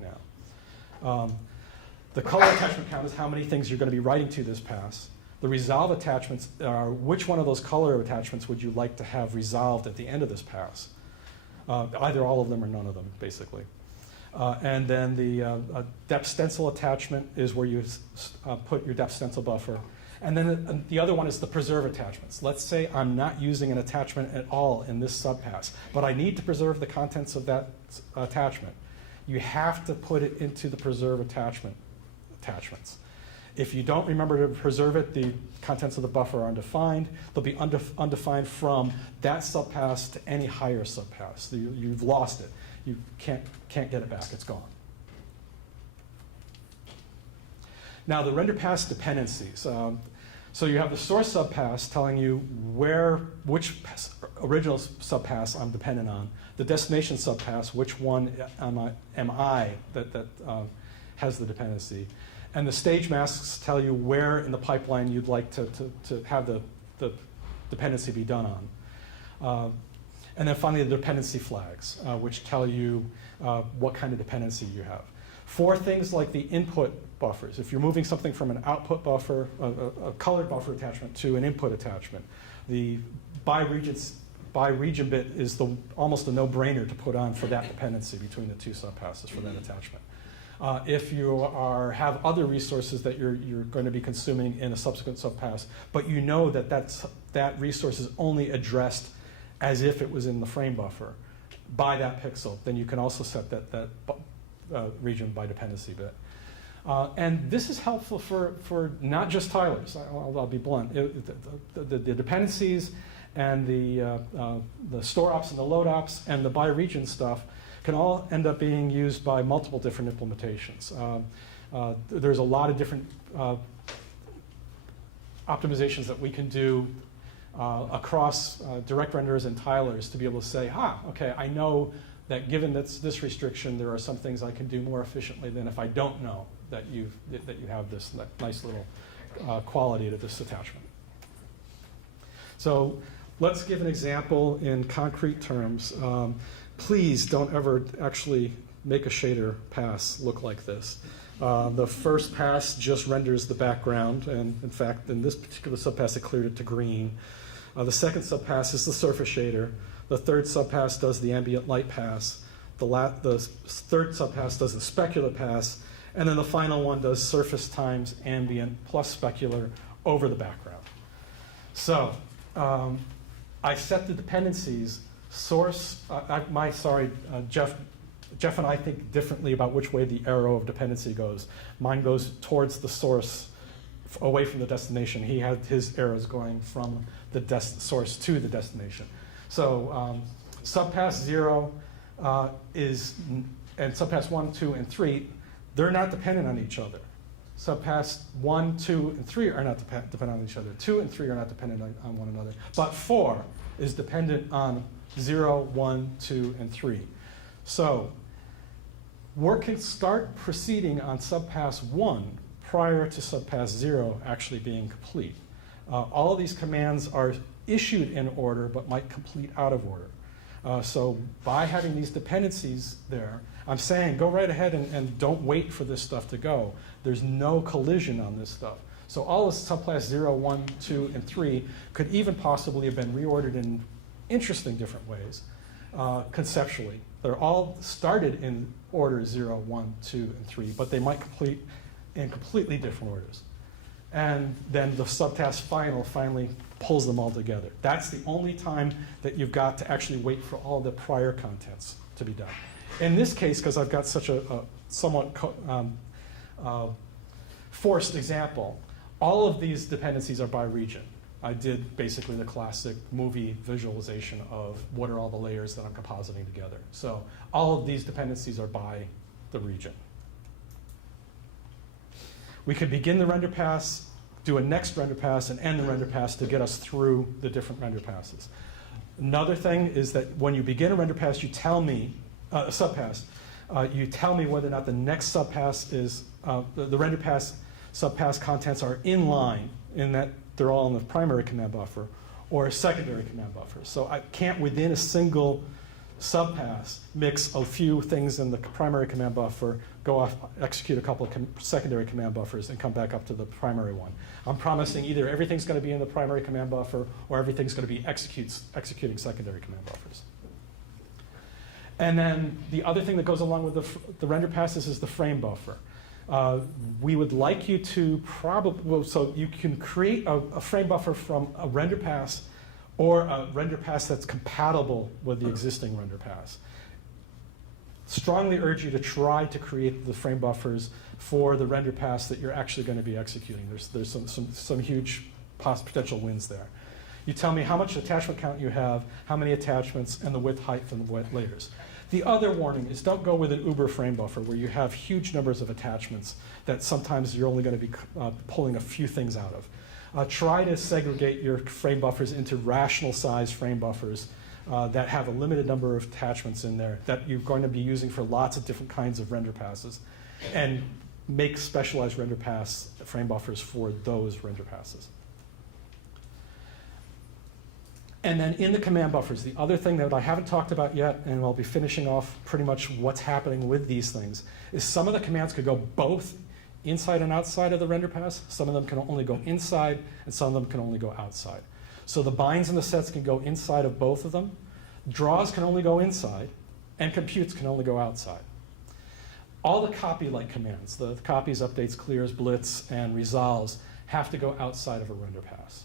now? The color attachment count is how many things you're going to be writing to this pass. The resolve attachments are which one of those color attachments would you like to have resolved at the end of this pass? Either all of them or none of them, basically. And then the depth stencil attachment is where you put your depth stencil buffer. And then the other one is the preserve attachments. Let's say I'm not using an attachment at all in this subpass, but I need to preserve the contents of that attachment. You have to put it into the preserve attachments. If you don't remember to preserve it, the contents of the buffer are undefined. They'll be undefined from that subpass to any higher subpass. You've lost it. You can't get it back. It's gone. Now the render pass dependencies. So you have the source subpass telling you which original subpass I'm dependent on. The destination subpass, which one am I that has the dependency. And the stage masks tell you where in the pipeline you'd like to have the dependency be done on. And then finally the dependency flags, which tell you what kind of dependency you have. For things like the input buffers, if you're moving something from an output buffer, a colored buffer attachment to an input attachment, the by region bit is almost a no-brainer to put on for that dependency between the two subpasses for that attachment. If you have other resources that you're going to be consuming in a subsequent subpass, but you know that resource is only addressed as if it was in the frame buffer by that pixel, then you can also set that region by dependency bit. And this is helpful for not just tilers. I'll be blunt. The dependencies and the store ops and the load ops and the by region stuff can all end up being used by multiple different implementations. There's a lot of different optimizations that we can do across direct renderers and tilers to be able to say, okay, I know that given this restriction, there are some things I can do more efficiently than if I don't know that you have this nice little quality to this attachment. So let's give an example in concrete terms. Please don't ever actually make a shader pass look like this. The first pass just renders the background, and in fact, in this particular subpass, it cleared it to green. The second subpass is the surface shader. The third subpass does the ambient light pass. The third subpass does the specular pass. And then the final one does surface times ambient plus specular over the background. So I set the dependencies. Source, Jeff and I think differently about which way the arrow of dependency goes. Mine goes towards the source, away from the destination. He had his arrows going from the source to the destination. So subpass 0 and subpass 1, 2, and 3, they're not dependent on each other. Subpass 1, 2, and 3 are not dependent on each other. 2 and 3 are not dependent on one another. But 4 is dependent on 0, 1, 2, and 3. So work can start proceeding on subpass 1 prior to subpass 0 actually being complete. All of these commands are issued in order but might complete out of order. So by having these dependencies there, I'm saying go right ahead and don't wait for this stuff to go. There's no collision on this stuff. So all of subclass 0, 1, 2, and 3 could even possibly have been reordered in interesting different ways conceptually. They're all started in order 0, 1, 2, and 3, but they might complete in completely different orders. And then the subtask final finally pulls them all together. That's the only time that you've got to actually wait for all the prior contents to be done. In this case, because I've got such a somewhat forced example, all of these dependencies are by region. I did basically the classic movie visualization of what are all the layers that I'm compositing together. So all of these dependencies are by the region. We could begin the render pass, do a next render pass, and end the render pass to get us through the different render passes. Another thing is that when you begin a render pass, you tell me, subpass, you tell me whether or not the next subpass is, the render pass subpass contents are in line in that they're all in the primary command buffer or a secondary command buffer. So I can't, within a single subpass, mix a few things in the primary command buffer, go off, execute a couple of secondary command buffers, and come back up to the primary one. I'm promising either everything's going to be in the primary command buffer or everything's going to be executing secondary command buffers. And then the other thing that goes along with the render passes is the frame buffer. We would like you to probably, well, so you can create a frame buffer from a render pass or a render pass that's compatible with the existing render pass. Strongly urge you to try to create the frame buffers for the render pass that you're actually going to be executing. There's some huge potential wins there. You tell me how much attachment count you have, how many attachments, and the width, height, and the layers. The other warning is don't go with an uber frame buffer where you have huge numbers of attachments that sometimes you're only going to be pulling a few things out of. Try to segregate your frame buffers into rational size frame buffers that have a limited number of attachments in there that you're going to be using for lots of different kinds of render passes, and make specialized render pass frame buffers for those render passes. And then in the command buffers, the other thing that I haven't talked about yet, and I'll be finishing off pretty much what's happening with these things, is some of the commands could go both inside and outside of the render pass. Some of them can only go inside, and some of them can only go outside. So the binds and the sets can go inside of both of them. Draws can only go inside, and computes can only go outside. All the copy-like commands, the copies, updates, clears, blitz, and resolves, have to go outside of a render pass.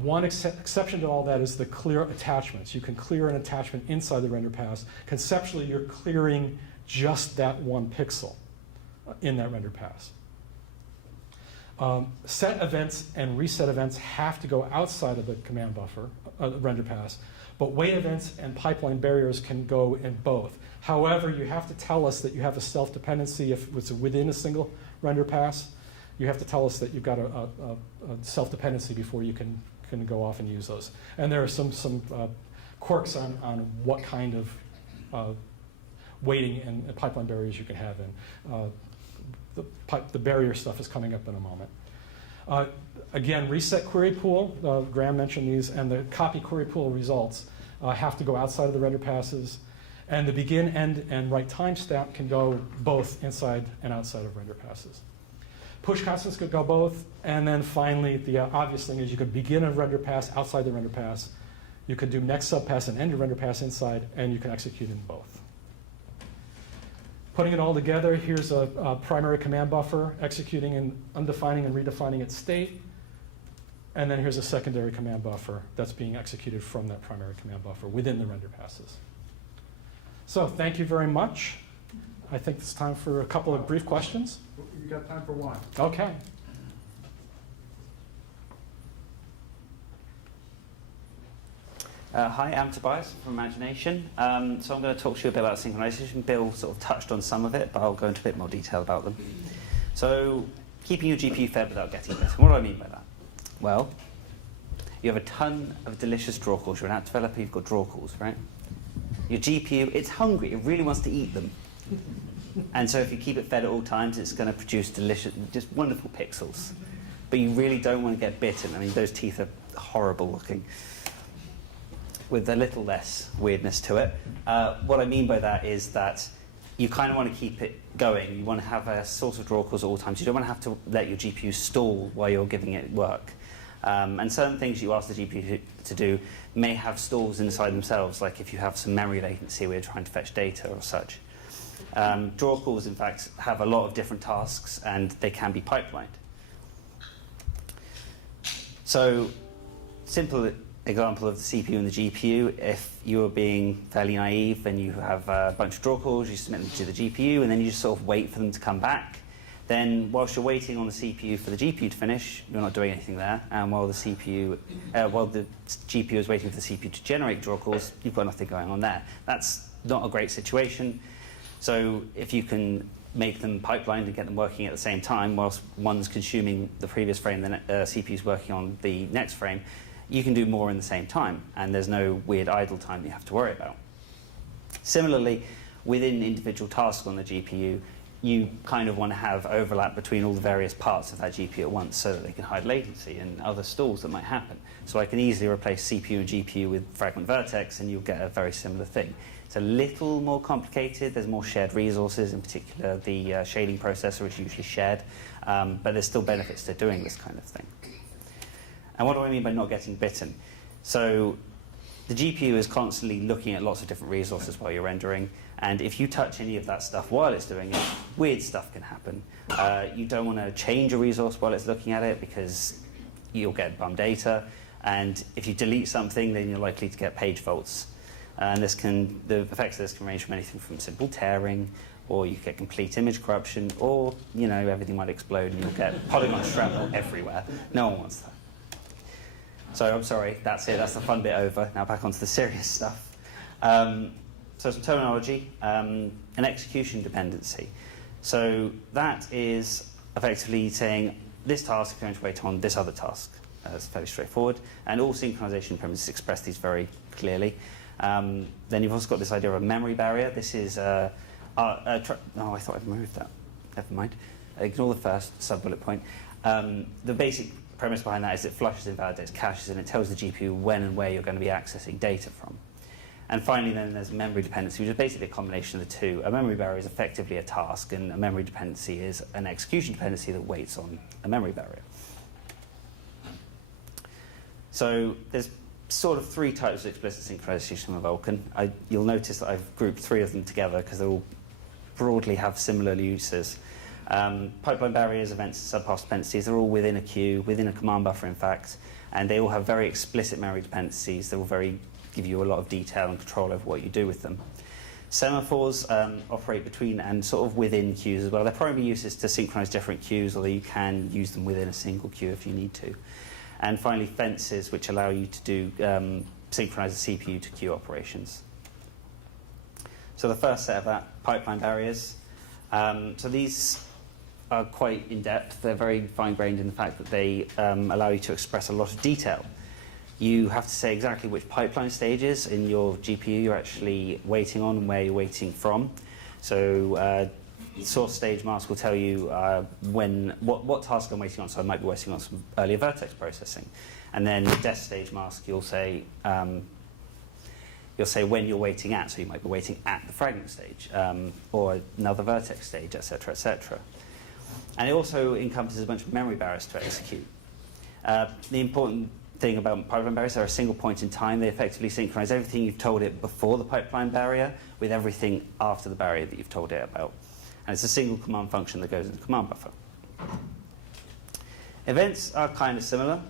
One exception to all that is the clear attachments. You can clear an attachment inside the render pass. Conceptually, you're clearing just that one pixel in that render pass. Set events and reset events have to go outside of the command buffer, render pass, but wait events and pipeline barriers can go in both. However, you have to tell us that you have a self-dependency if it's within a single render pass. You have to tell us that you've got a self-dependency before you can go off and use those. And there are some quirks on what kind of waiting and pipeline barriers you can have in. The barrier stuff is coming up in a moment. Again, reset query pool, Graham mentioned these, and the copy query pool results have to go outside of the render passes. And the begin, end, and write timestamp can go both inside and outside of render passes. Push constants could go both, and then finally, the obvious thing is you could begin a render pass outside the render pass. You could do next subpass and end a render pass inside, and you can execute in both. Putting it all together, here's a primary command buffer executing and undefining and redefining its state. And then here's a secondary command buffer that's being executed from that primary command buffer within the render passes. So thank you very much. I think it's time for a couple of brief questions. You got time for one. Okay. Hi, I'm Tobias from Imagination. So I'm going to talk to you a bit about synchronization. Bill sort of touched on some of it, but I'll go into a bit more detail about them. So keeping your GPU fed without getting lit. What do I mean by that? Well, you have a ton of delicious draw calls. You're an app developer, you've got draw calls, right? Your GPU, it's hungry. It really wants to eat them. And so if you keep it fed at all times, it's going to produce delicious, just wonderful pixels. But you really don't want to get bitten. I mean, those teeth are horrible looking, with a little less weirdness to it. What I mean by that is that you kind of want to keep it going. You want to have a source of draw calls at all times. You don't want to have to let your GPU stall while you're giving it work. And certain things you ask the GPU to do may have stalls inside themselves, like if you have some memory latency where you're trying to fetch data or such. Draw calls, in fact, have a lot of different tasks, and they can be pipelined. So, simple example of the CPU and the GPU. If you're being fairly naive and you have a bunch of draw calls, you submit them to the GPU, and then you just sort of wait for them to come back. Then, whilst you're waiting on the CPU for the GPU to finish, you're not doing anything there. And while the GPU is waiting for the CPU to generate draw calls, you've got nothing going on there. That's not a great situation. So, if you can make them pipelined and get them working at the same time, whilst one's consuming the previous frame, the CPU's working on the next frame, you can do more in the same time, and there's no weird idle time you have to worry about. Similarly, within individual tasks on the GPU, you kind of want to have overlap between all the various parts of that GPU at once so that they can hide latency and other stalls that might happen. So I can easily replace CPU and GPU with fragment vertex, and you'll get a very similar thing. It's a little more complicated. There's more shared resources. In particular, the shading processor is usually shared, but there's still benefits to doing this kind of thing. And what do I mean by not getting bitten? So the GPU is constantly looking at lots of different resources while you're rendering, and if you touch any of that stuff while it's doing it, weird stuff can happen. You don't want to change a resource while it's looking at it because you'll get bum data, and if you delete something, then you're likely to get page faults. And the effects of this can range from anything from simple tearing, or you get complete image corruption, or everything might explode and you'll get polygon shrapnel everywhere. No one wants that. So I'm sorry, that's it. That's the fun bit over. Now back onto the serious stuff. So some terminology, an execution dependency. So that is effectively saying this task is going to wait on this other task. It's fairly straightforward. And all synchronization primitives express these very clearly. Then you've also got this idea of a memory barrier. This is I thought I'd removed that. Never mind. Ignore the first sub-bullet point. The basic premise behind that is it flushes, invalidates caches, and it tells the GPU when and where you're going to be accessing data from. And finally, then there's memory dependency, which is basically a combination of the two. A memory barrier is effectively a task, and a memory dependency is an execution dependency that waits on a memory barrier. So there's sort of three types of explicit synchronization of Vulkan. You'll notice that I've grouped three of them together because they all broadly have similar uses. Pipeline barriers, events, and subpath dependencies are all within a queue, within a command buffer, in fact, and they all have very explicit memory dependencies that will give you a lot of detail and control over what you do with them. Semaphores operate between and sort of within queues as well. Their primary use is to synchronize different queues, although you can use them within a single queue if you need to. And finally, fences, which allow you to do synchronize the CPU to queue operations. So the first set of that, pipeline barriers. So these are quite in-depth. They're very fine-grained in the fact that they allow you to express a lot of detail. You have to say exactly which pipeline stages in your GPU you're actually waiting on and where you're waiting from. So source stage mask will tell you what task I'm waiting on. So I might be waiting on some earlier vertex processing. And then desk stage mask, you'll say when you're waiting at. So you might be waiting at the fragment stage or another vertex stage, etc., etc. And it also encompasses a bunch of memory barriers to execute. The important thing about pipeline barriers, they're a single point in time. They effectively synchronize everything you've told it before the pipeline barrier with everything after the barrier that you've told it about. And it's a single command function that goes in the command buffer. Events are kind of similar.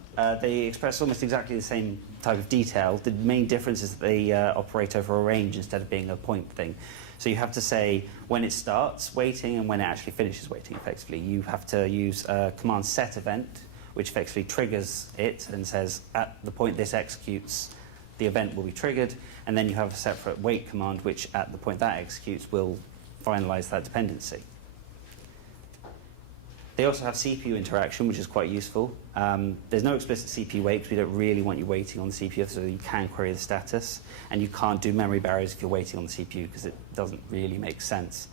They express almost exactly the same type of detail. The main difference is that they operate over a range instead of being a point thing. So you have to say when it starts waiting and when it actually finishes waiting, effectively. You have to use a command set event, which effectively triggers it and says at the point this executes, the event will be triggered, and then you have a separate wait command, which at the point that executes will finalize that dependency. They also have CPU interaction, which is quite useful. There's no explicit CPU wait, because we don't really want you waiting on the CPU, so you can query the status. And you can't do memory barriers if you're waiting on the CPU, because it doesn't really make sense.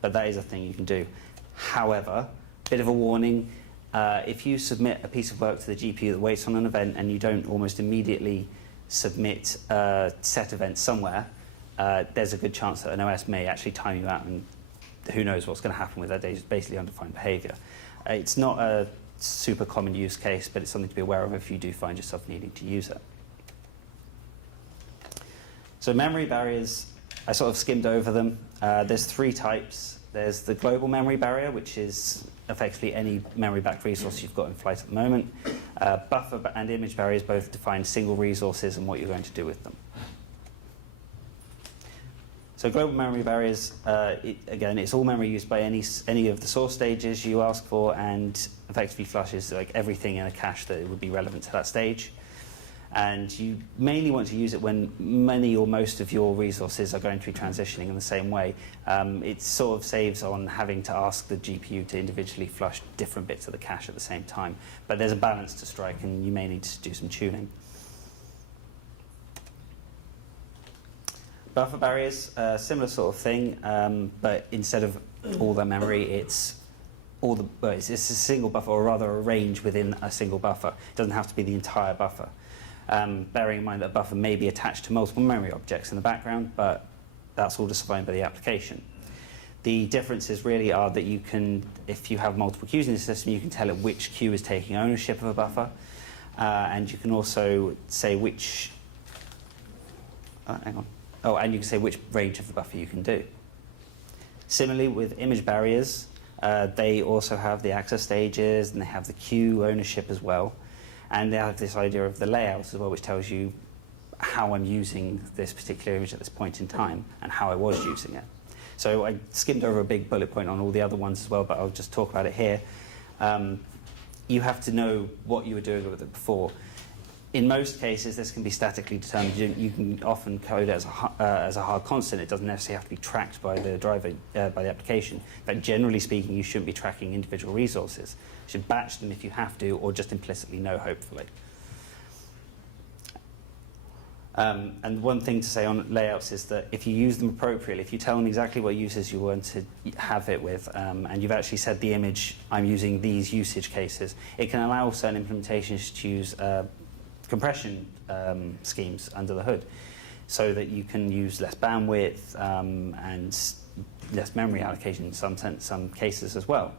but that is a thing you can do. However, bit of a warning, if you submit a piece of work to the GPU that waits on an event and you don't almost immediately submit a set event somewhere, there's a good chance that an OS may actually time you out, and who knows what's going to happen with that data. It's basically undefined behavior. It's not a super common use case, but it's something to be aware of if you do find yourself needing to use it. So memory barriers, I sort of skimmed over them. There's 3 types. There's the global memory barrier, which is effectively any memory-backed resource you've got in flight at the moment. Buffer and image barriers both define single resources and what you're going to do with them. So global memory barriers, again, it's all memory used by any of the source stages you ask for, and effectively flushes like everything in a cache that would be relevant to that stage. And you mainly want to use it when many or most of your resources are going to be transitioning in the same way. It sort of saves on having to ask the GPU to individually flush different bits of the cache at the same time. But there's a balance to strike, and you may need to do some tuning. Buffer barriers, similar sort of thing, but instead of all the memory, it's a single buffer, or rather a range within a single buffer. It doesn't have to be the entire buffer. Bearing in mind that a buffer may be attached to multiple memory objects in the background, but that's all defined by the application. The differences really are that you can, if you have multiple queues in the system, you can tell it which queue is taking ownership of a buffer, and you can also say which, and you can say which range of the buffer you can do. Similarly with image barriers, they also have the access stages, and they have the queue ownership as well. And they have this idea of the layout as well, which tells you how I'm using this particular image at this point in time and how I was using it. So I skimmed over a big bullet point on all the other ones as well, but I'll just talk about it here. You have to know what you were doing with it before. In most cases, this can be statically determined. You can often code it as a hard constant. It doesn't necessarily have to be tracked by the driver, by the application. But generally speaking, you shouldn't be tracking individual resources. You should batch them if you have to, or just implicitly know, hopefully. And one thing to say on layouts is that if you use them appropriately, if you tell them exactly what uses you want to have it with, and you've actually said the image, I'm using these usage cases, it can allow certain implementations to use compression schemes under the hood, so that you can use less bandwidth and less memory allocation in some cases as well.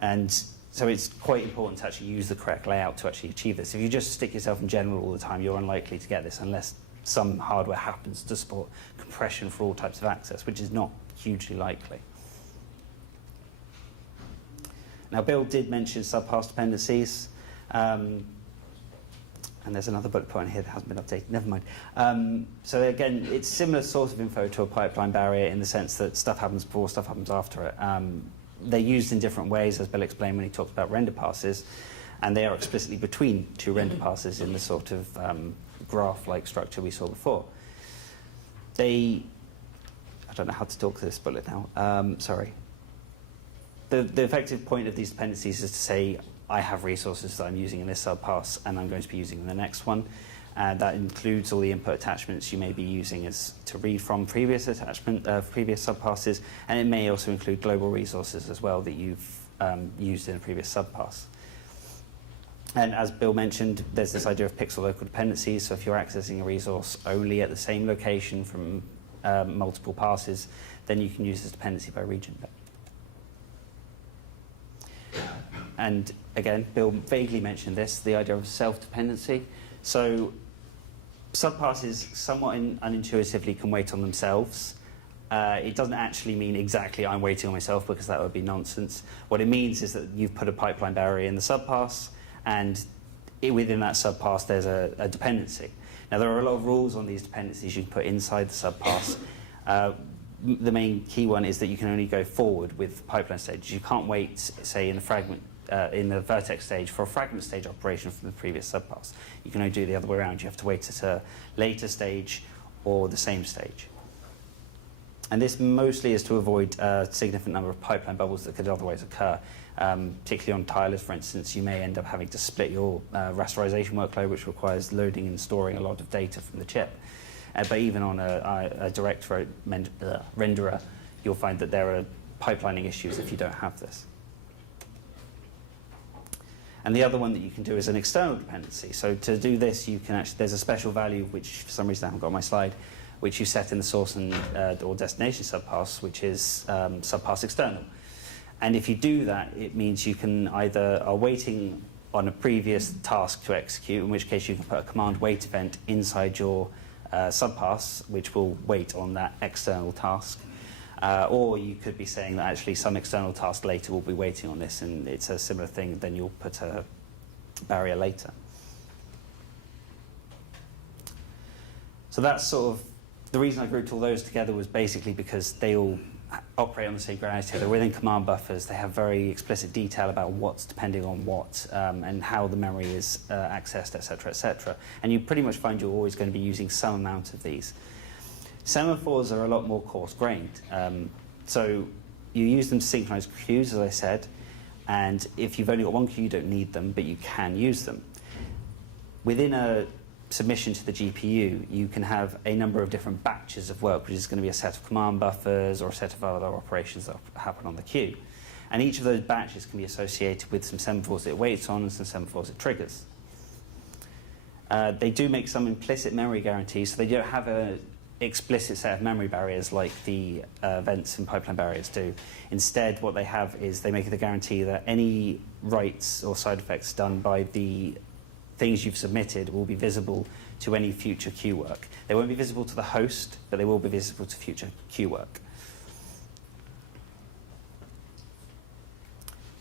And so it's quite important to actually use the correct layout to actually achieve this. If you just stick yourself in general all the time, you're unlikely to get this unless some hardware happens to support compression for all types of access, which is not hugely likely. Now, Bill did mention subpass dependencies. And there's another bullet point here that hasn't been updated. Never mind. So again, it's similar sort of info to a pipeline barrier in the sense that stuff happens before, stuff happens after it. They're used in different ways, as Bill explained when he talked about render passes, and they are explicitly between 2 render passes in the sort of graph-like structure we saw before. I don't know how to talk to this bullet now. Sorry. The effective point of these dependencies is to say, I have resources that I'm using in this subpass, and I'm going to be using in the next one. And that includes all the input attachments you may be using as to read from previous previous subpasses, and it may also include global resources as well that you've used in a previous subpass. And as Bill mentioned, there's this idea of pixel local dependencies. So if you're accessing a resource only at the same location from multiple passes, then you can use this dependency by region. And again, Bill vaguely mentioned this, the idea of self-dependency. So subpasses somewhat unintuitively can wait on themselves. It doesn't actually mean exactly I'm waiting on myself, because that would be nonsense. What it means is that you've put a pipeline barrier in the subpass, and within that subpass there's a dependency. Now there are a lot of rules on these dependencies you can put inside the subpass. The main key one is that you can only go forward with pipeline stages. You can't wait, say, in the vertex stage for a fragment stage operation from the previous subpass. You can only do it the other way around. You have to wait at a later stage or the same stage. And this mostly is to avoid a significant number of pipeline bubbles that could otherwise occur. Particularly on tilers, for instance, you may end up having to split your rasterization workload, which requires loading and storing a lot of data from the chip. But even on a direct renderer, you'll find that there are pipelining issues if you don't have this. And the other one that you can do is an external dependency. So to do this, you can actually, there's a special value, which for some reason I haven't got on my slide, which you set in the source and or destination subpass, which is subpass external. And if you do that, it means you can either are waiting on a previous task to execute, in which case you can put a command wait event inside your subpass, which will wait on that external task. Or you could be saying that actually some external task later will be waiting on this, and it's a similar thing, then you'll put a barrier later. So that's sort of, the reason I grouped all those together was basically because they all operate on the same ground together. They're within command buffers. They have very explicit detail about what's depending on what, and how the memory is accessed, etc., etc. And you pretty much find you're always going to be using some amount of these. Semaphores are a lot more coarse-grained. So you use them to synchronize queues, as I said, and if you've only got one queue, you don't need them, but you can use them. Within a submission to the GPU, you can have a number of different batches of work, which is going to be a set of command buffers or a set of other operations that happen on the queue. And each of those batches can be associated with some semaphores it waits on and some semaphores it triggers. They do make some implicit memory guarantees, so they don't have an explicit set of memory barriers like the events and pipeline barriers do. Instead, what they have is they make the guarantee that any writes or side effects done by the things you've submitted will be visible to any future queue work. They won't be visible to the host, but they will be visible to future queue work.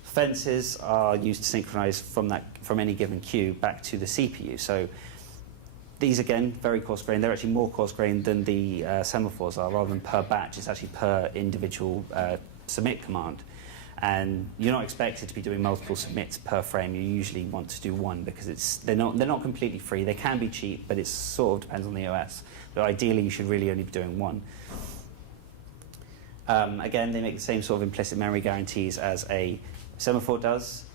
Fences are used to synchronize from any given queue back to the CPU. So these, again, very coarse-grained. They're actually more coarse-grained than the semaphores are. Rather than per batch, it's actually per individual submit command. And you're not expected to be doing multiple submits per frame. You usually want to do one because they're not completely free. They can be cheap, but it sort of depends on the OS. But ideally, you should really only be doing one. Again, they make the same sort of implicit memory guarantees as a semaphore does,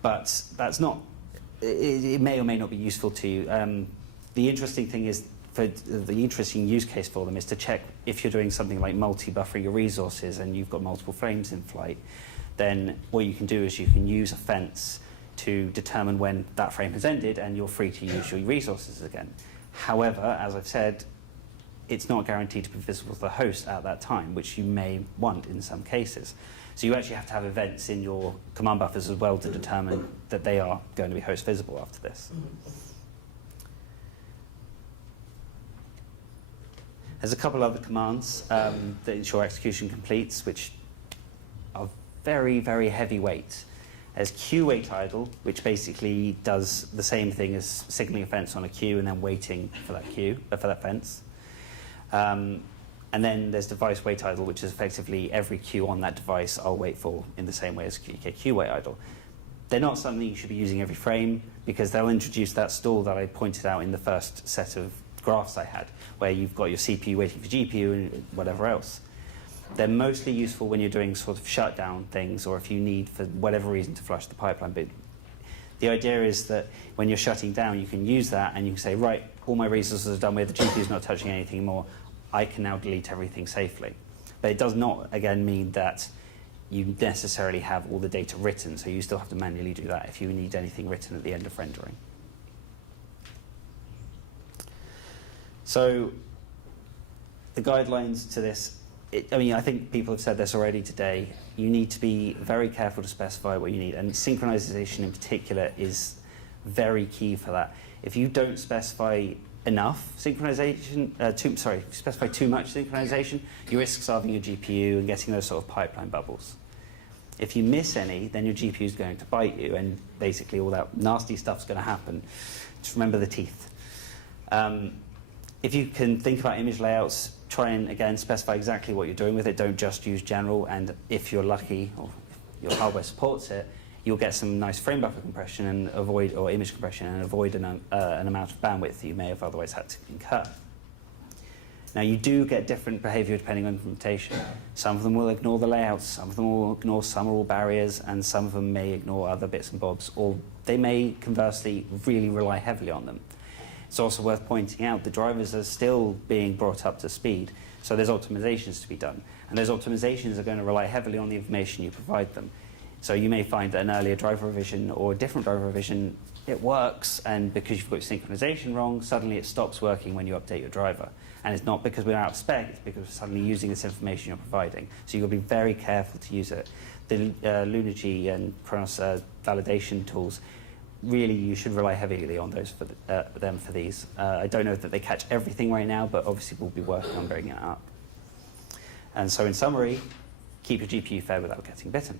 but that's not. It may or may not be useful to you. The interesting thing is, the interesting use case for them is to check if you're doing something like multi-buffering your resources and you've got multiple frames in flight, then what you can do is you can use a fence to determine when that frame has ended and you're free to use your resources again. However, as I've said, it's not guaranteed to be visible to the host at that time, which you may want in some cases. So you actually have to have events in your command buffers as well to determine that they are going to be host visible after this. There's a couple other commands that ensure execution completes, which are very, very heavyweight. There's queue wait idle, which basically does the same thing as signaling a fence on a queue and then waiting for that queue, for that fence. And then there's device wait idle, which is effectively every queue on that device I'll wait for in the same way as queue wait idle. They're not something you should be using every frame because they'll introduce that stall that I pointed out in the first set of graphs I had, where you've got your CPU waiting for GPU and whatever else. They're mostly useful when you're doing sort of shutdown things or if you need, for whatever reason, to flush the pipeline. But the idea is that when you're shutting down, you can use that and you can say, right, all my resources are done with, the GPU is not touching anything more, I can now delete everything safely. But it does not, again, mean that you necessarily have all the data written, so you still have to manually do that if you need anything written at the end of rendering. So the guidelines to this, I think people have said this already today. You need to be very careful to specify what you need, and synchronization in particular is very key for that. If you don't specify enough synchronization, specify too much synchronization, you risk starving your GPU and getting those sort of pipeline bubbles. If you miss any, then your GPU is going to bite you, and basically all that nasty stuff's going to happen. Just remember the teeth. If you can think about image layouts, try and, again, specify exactly what you're doing with it. Don't just use general, and if you're lucky, or if your hardware supports it, you'll get some nice frame buffer compression and avoid, or image compression, and avoid an amount of bandwidth that you may have otherwise had to incur. Now, you do get different behavior depending on implementation. Some of them will ignore the layouts, some of them will ignore some or all barriers, and some of them may ignore other bits and bobs, or they may, conversely, really rely heavily on them. It's also worth pointing out the drivers are still being brought up to speed, so there's optimizations to be done. And those optimizations are going to rely heavily on the information you provide them. So you may find that an earlier driver revision or a different driver revision, it works, and because you've got your synchronization wrong, suddenly it stops working when you update your driver. And it's not because we're out of spec, it's because we're suddenly using this information you're providing. So you've got to be very careful to use it. The Lunergy and Kronos validation tools, really you should rely heavily on those for them for these. I don't know that they catch everything right now, but obviously we'll be working on bringing it up. And so in summary, keep your GPU fed without getting bitten.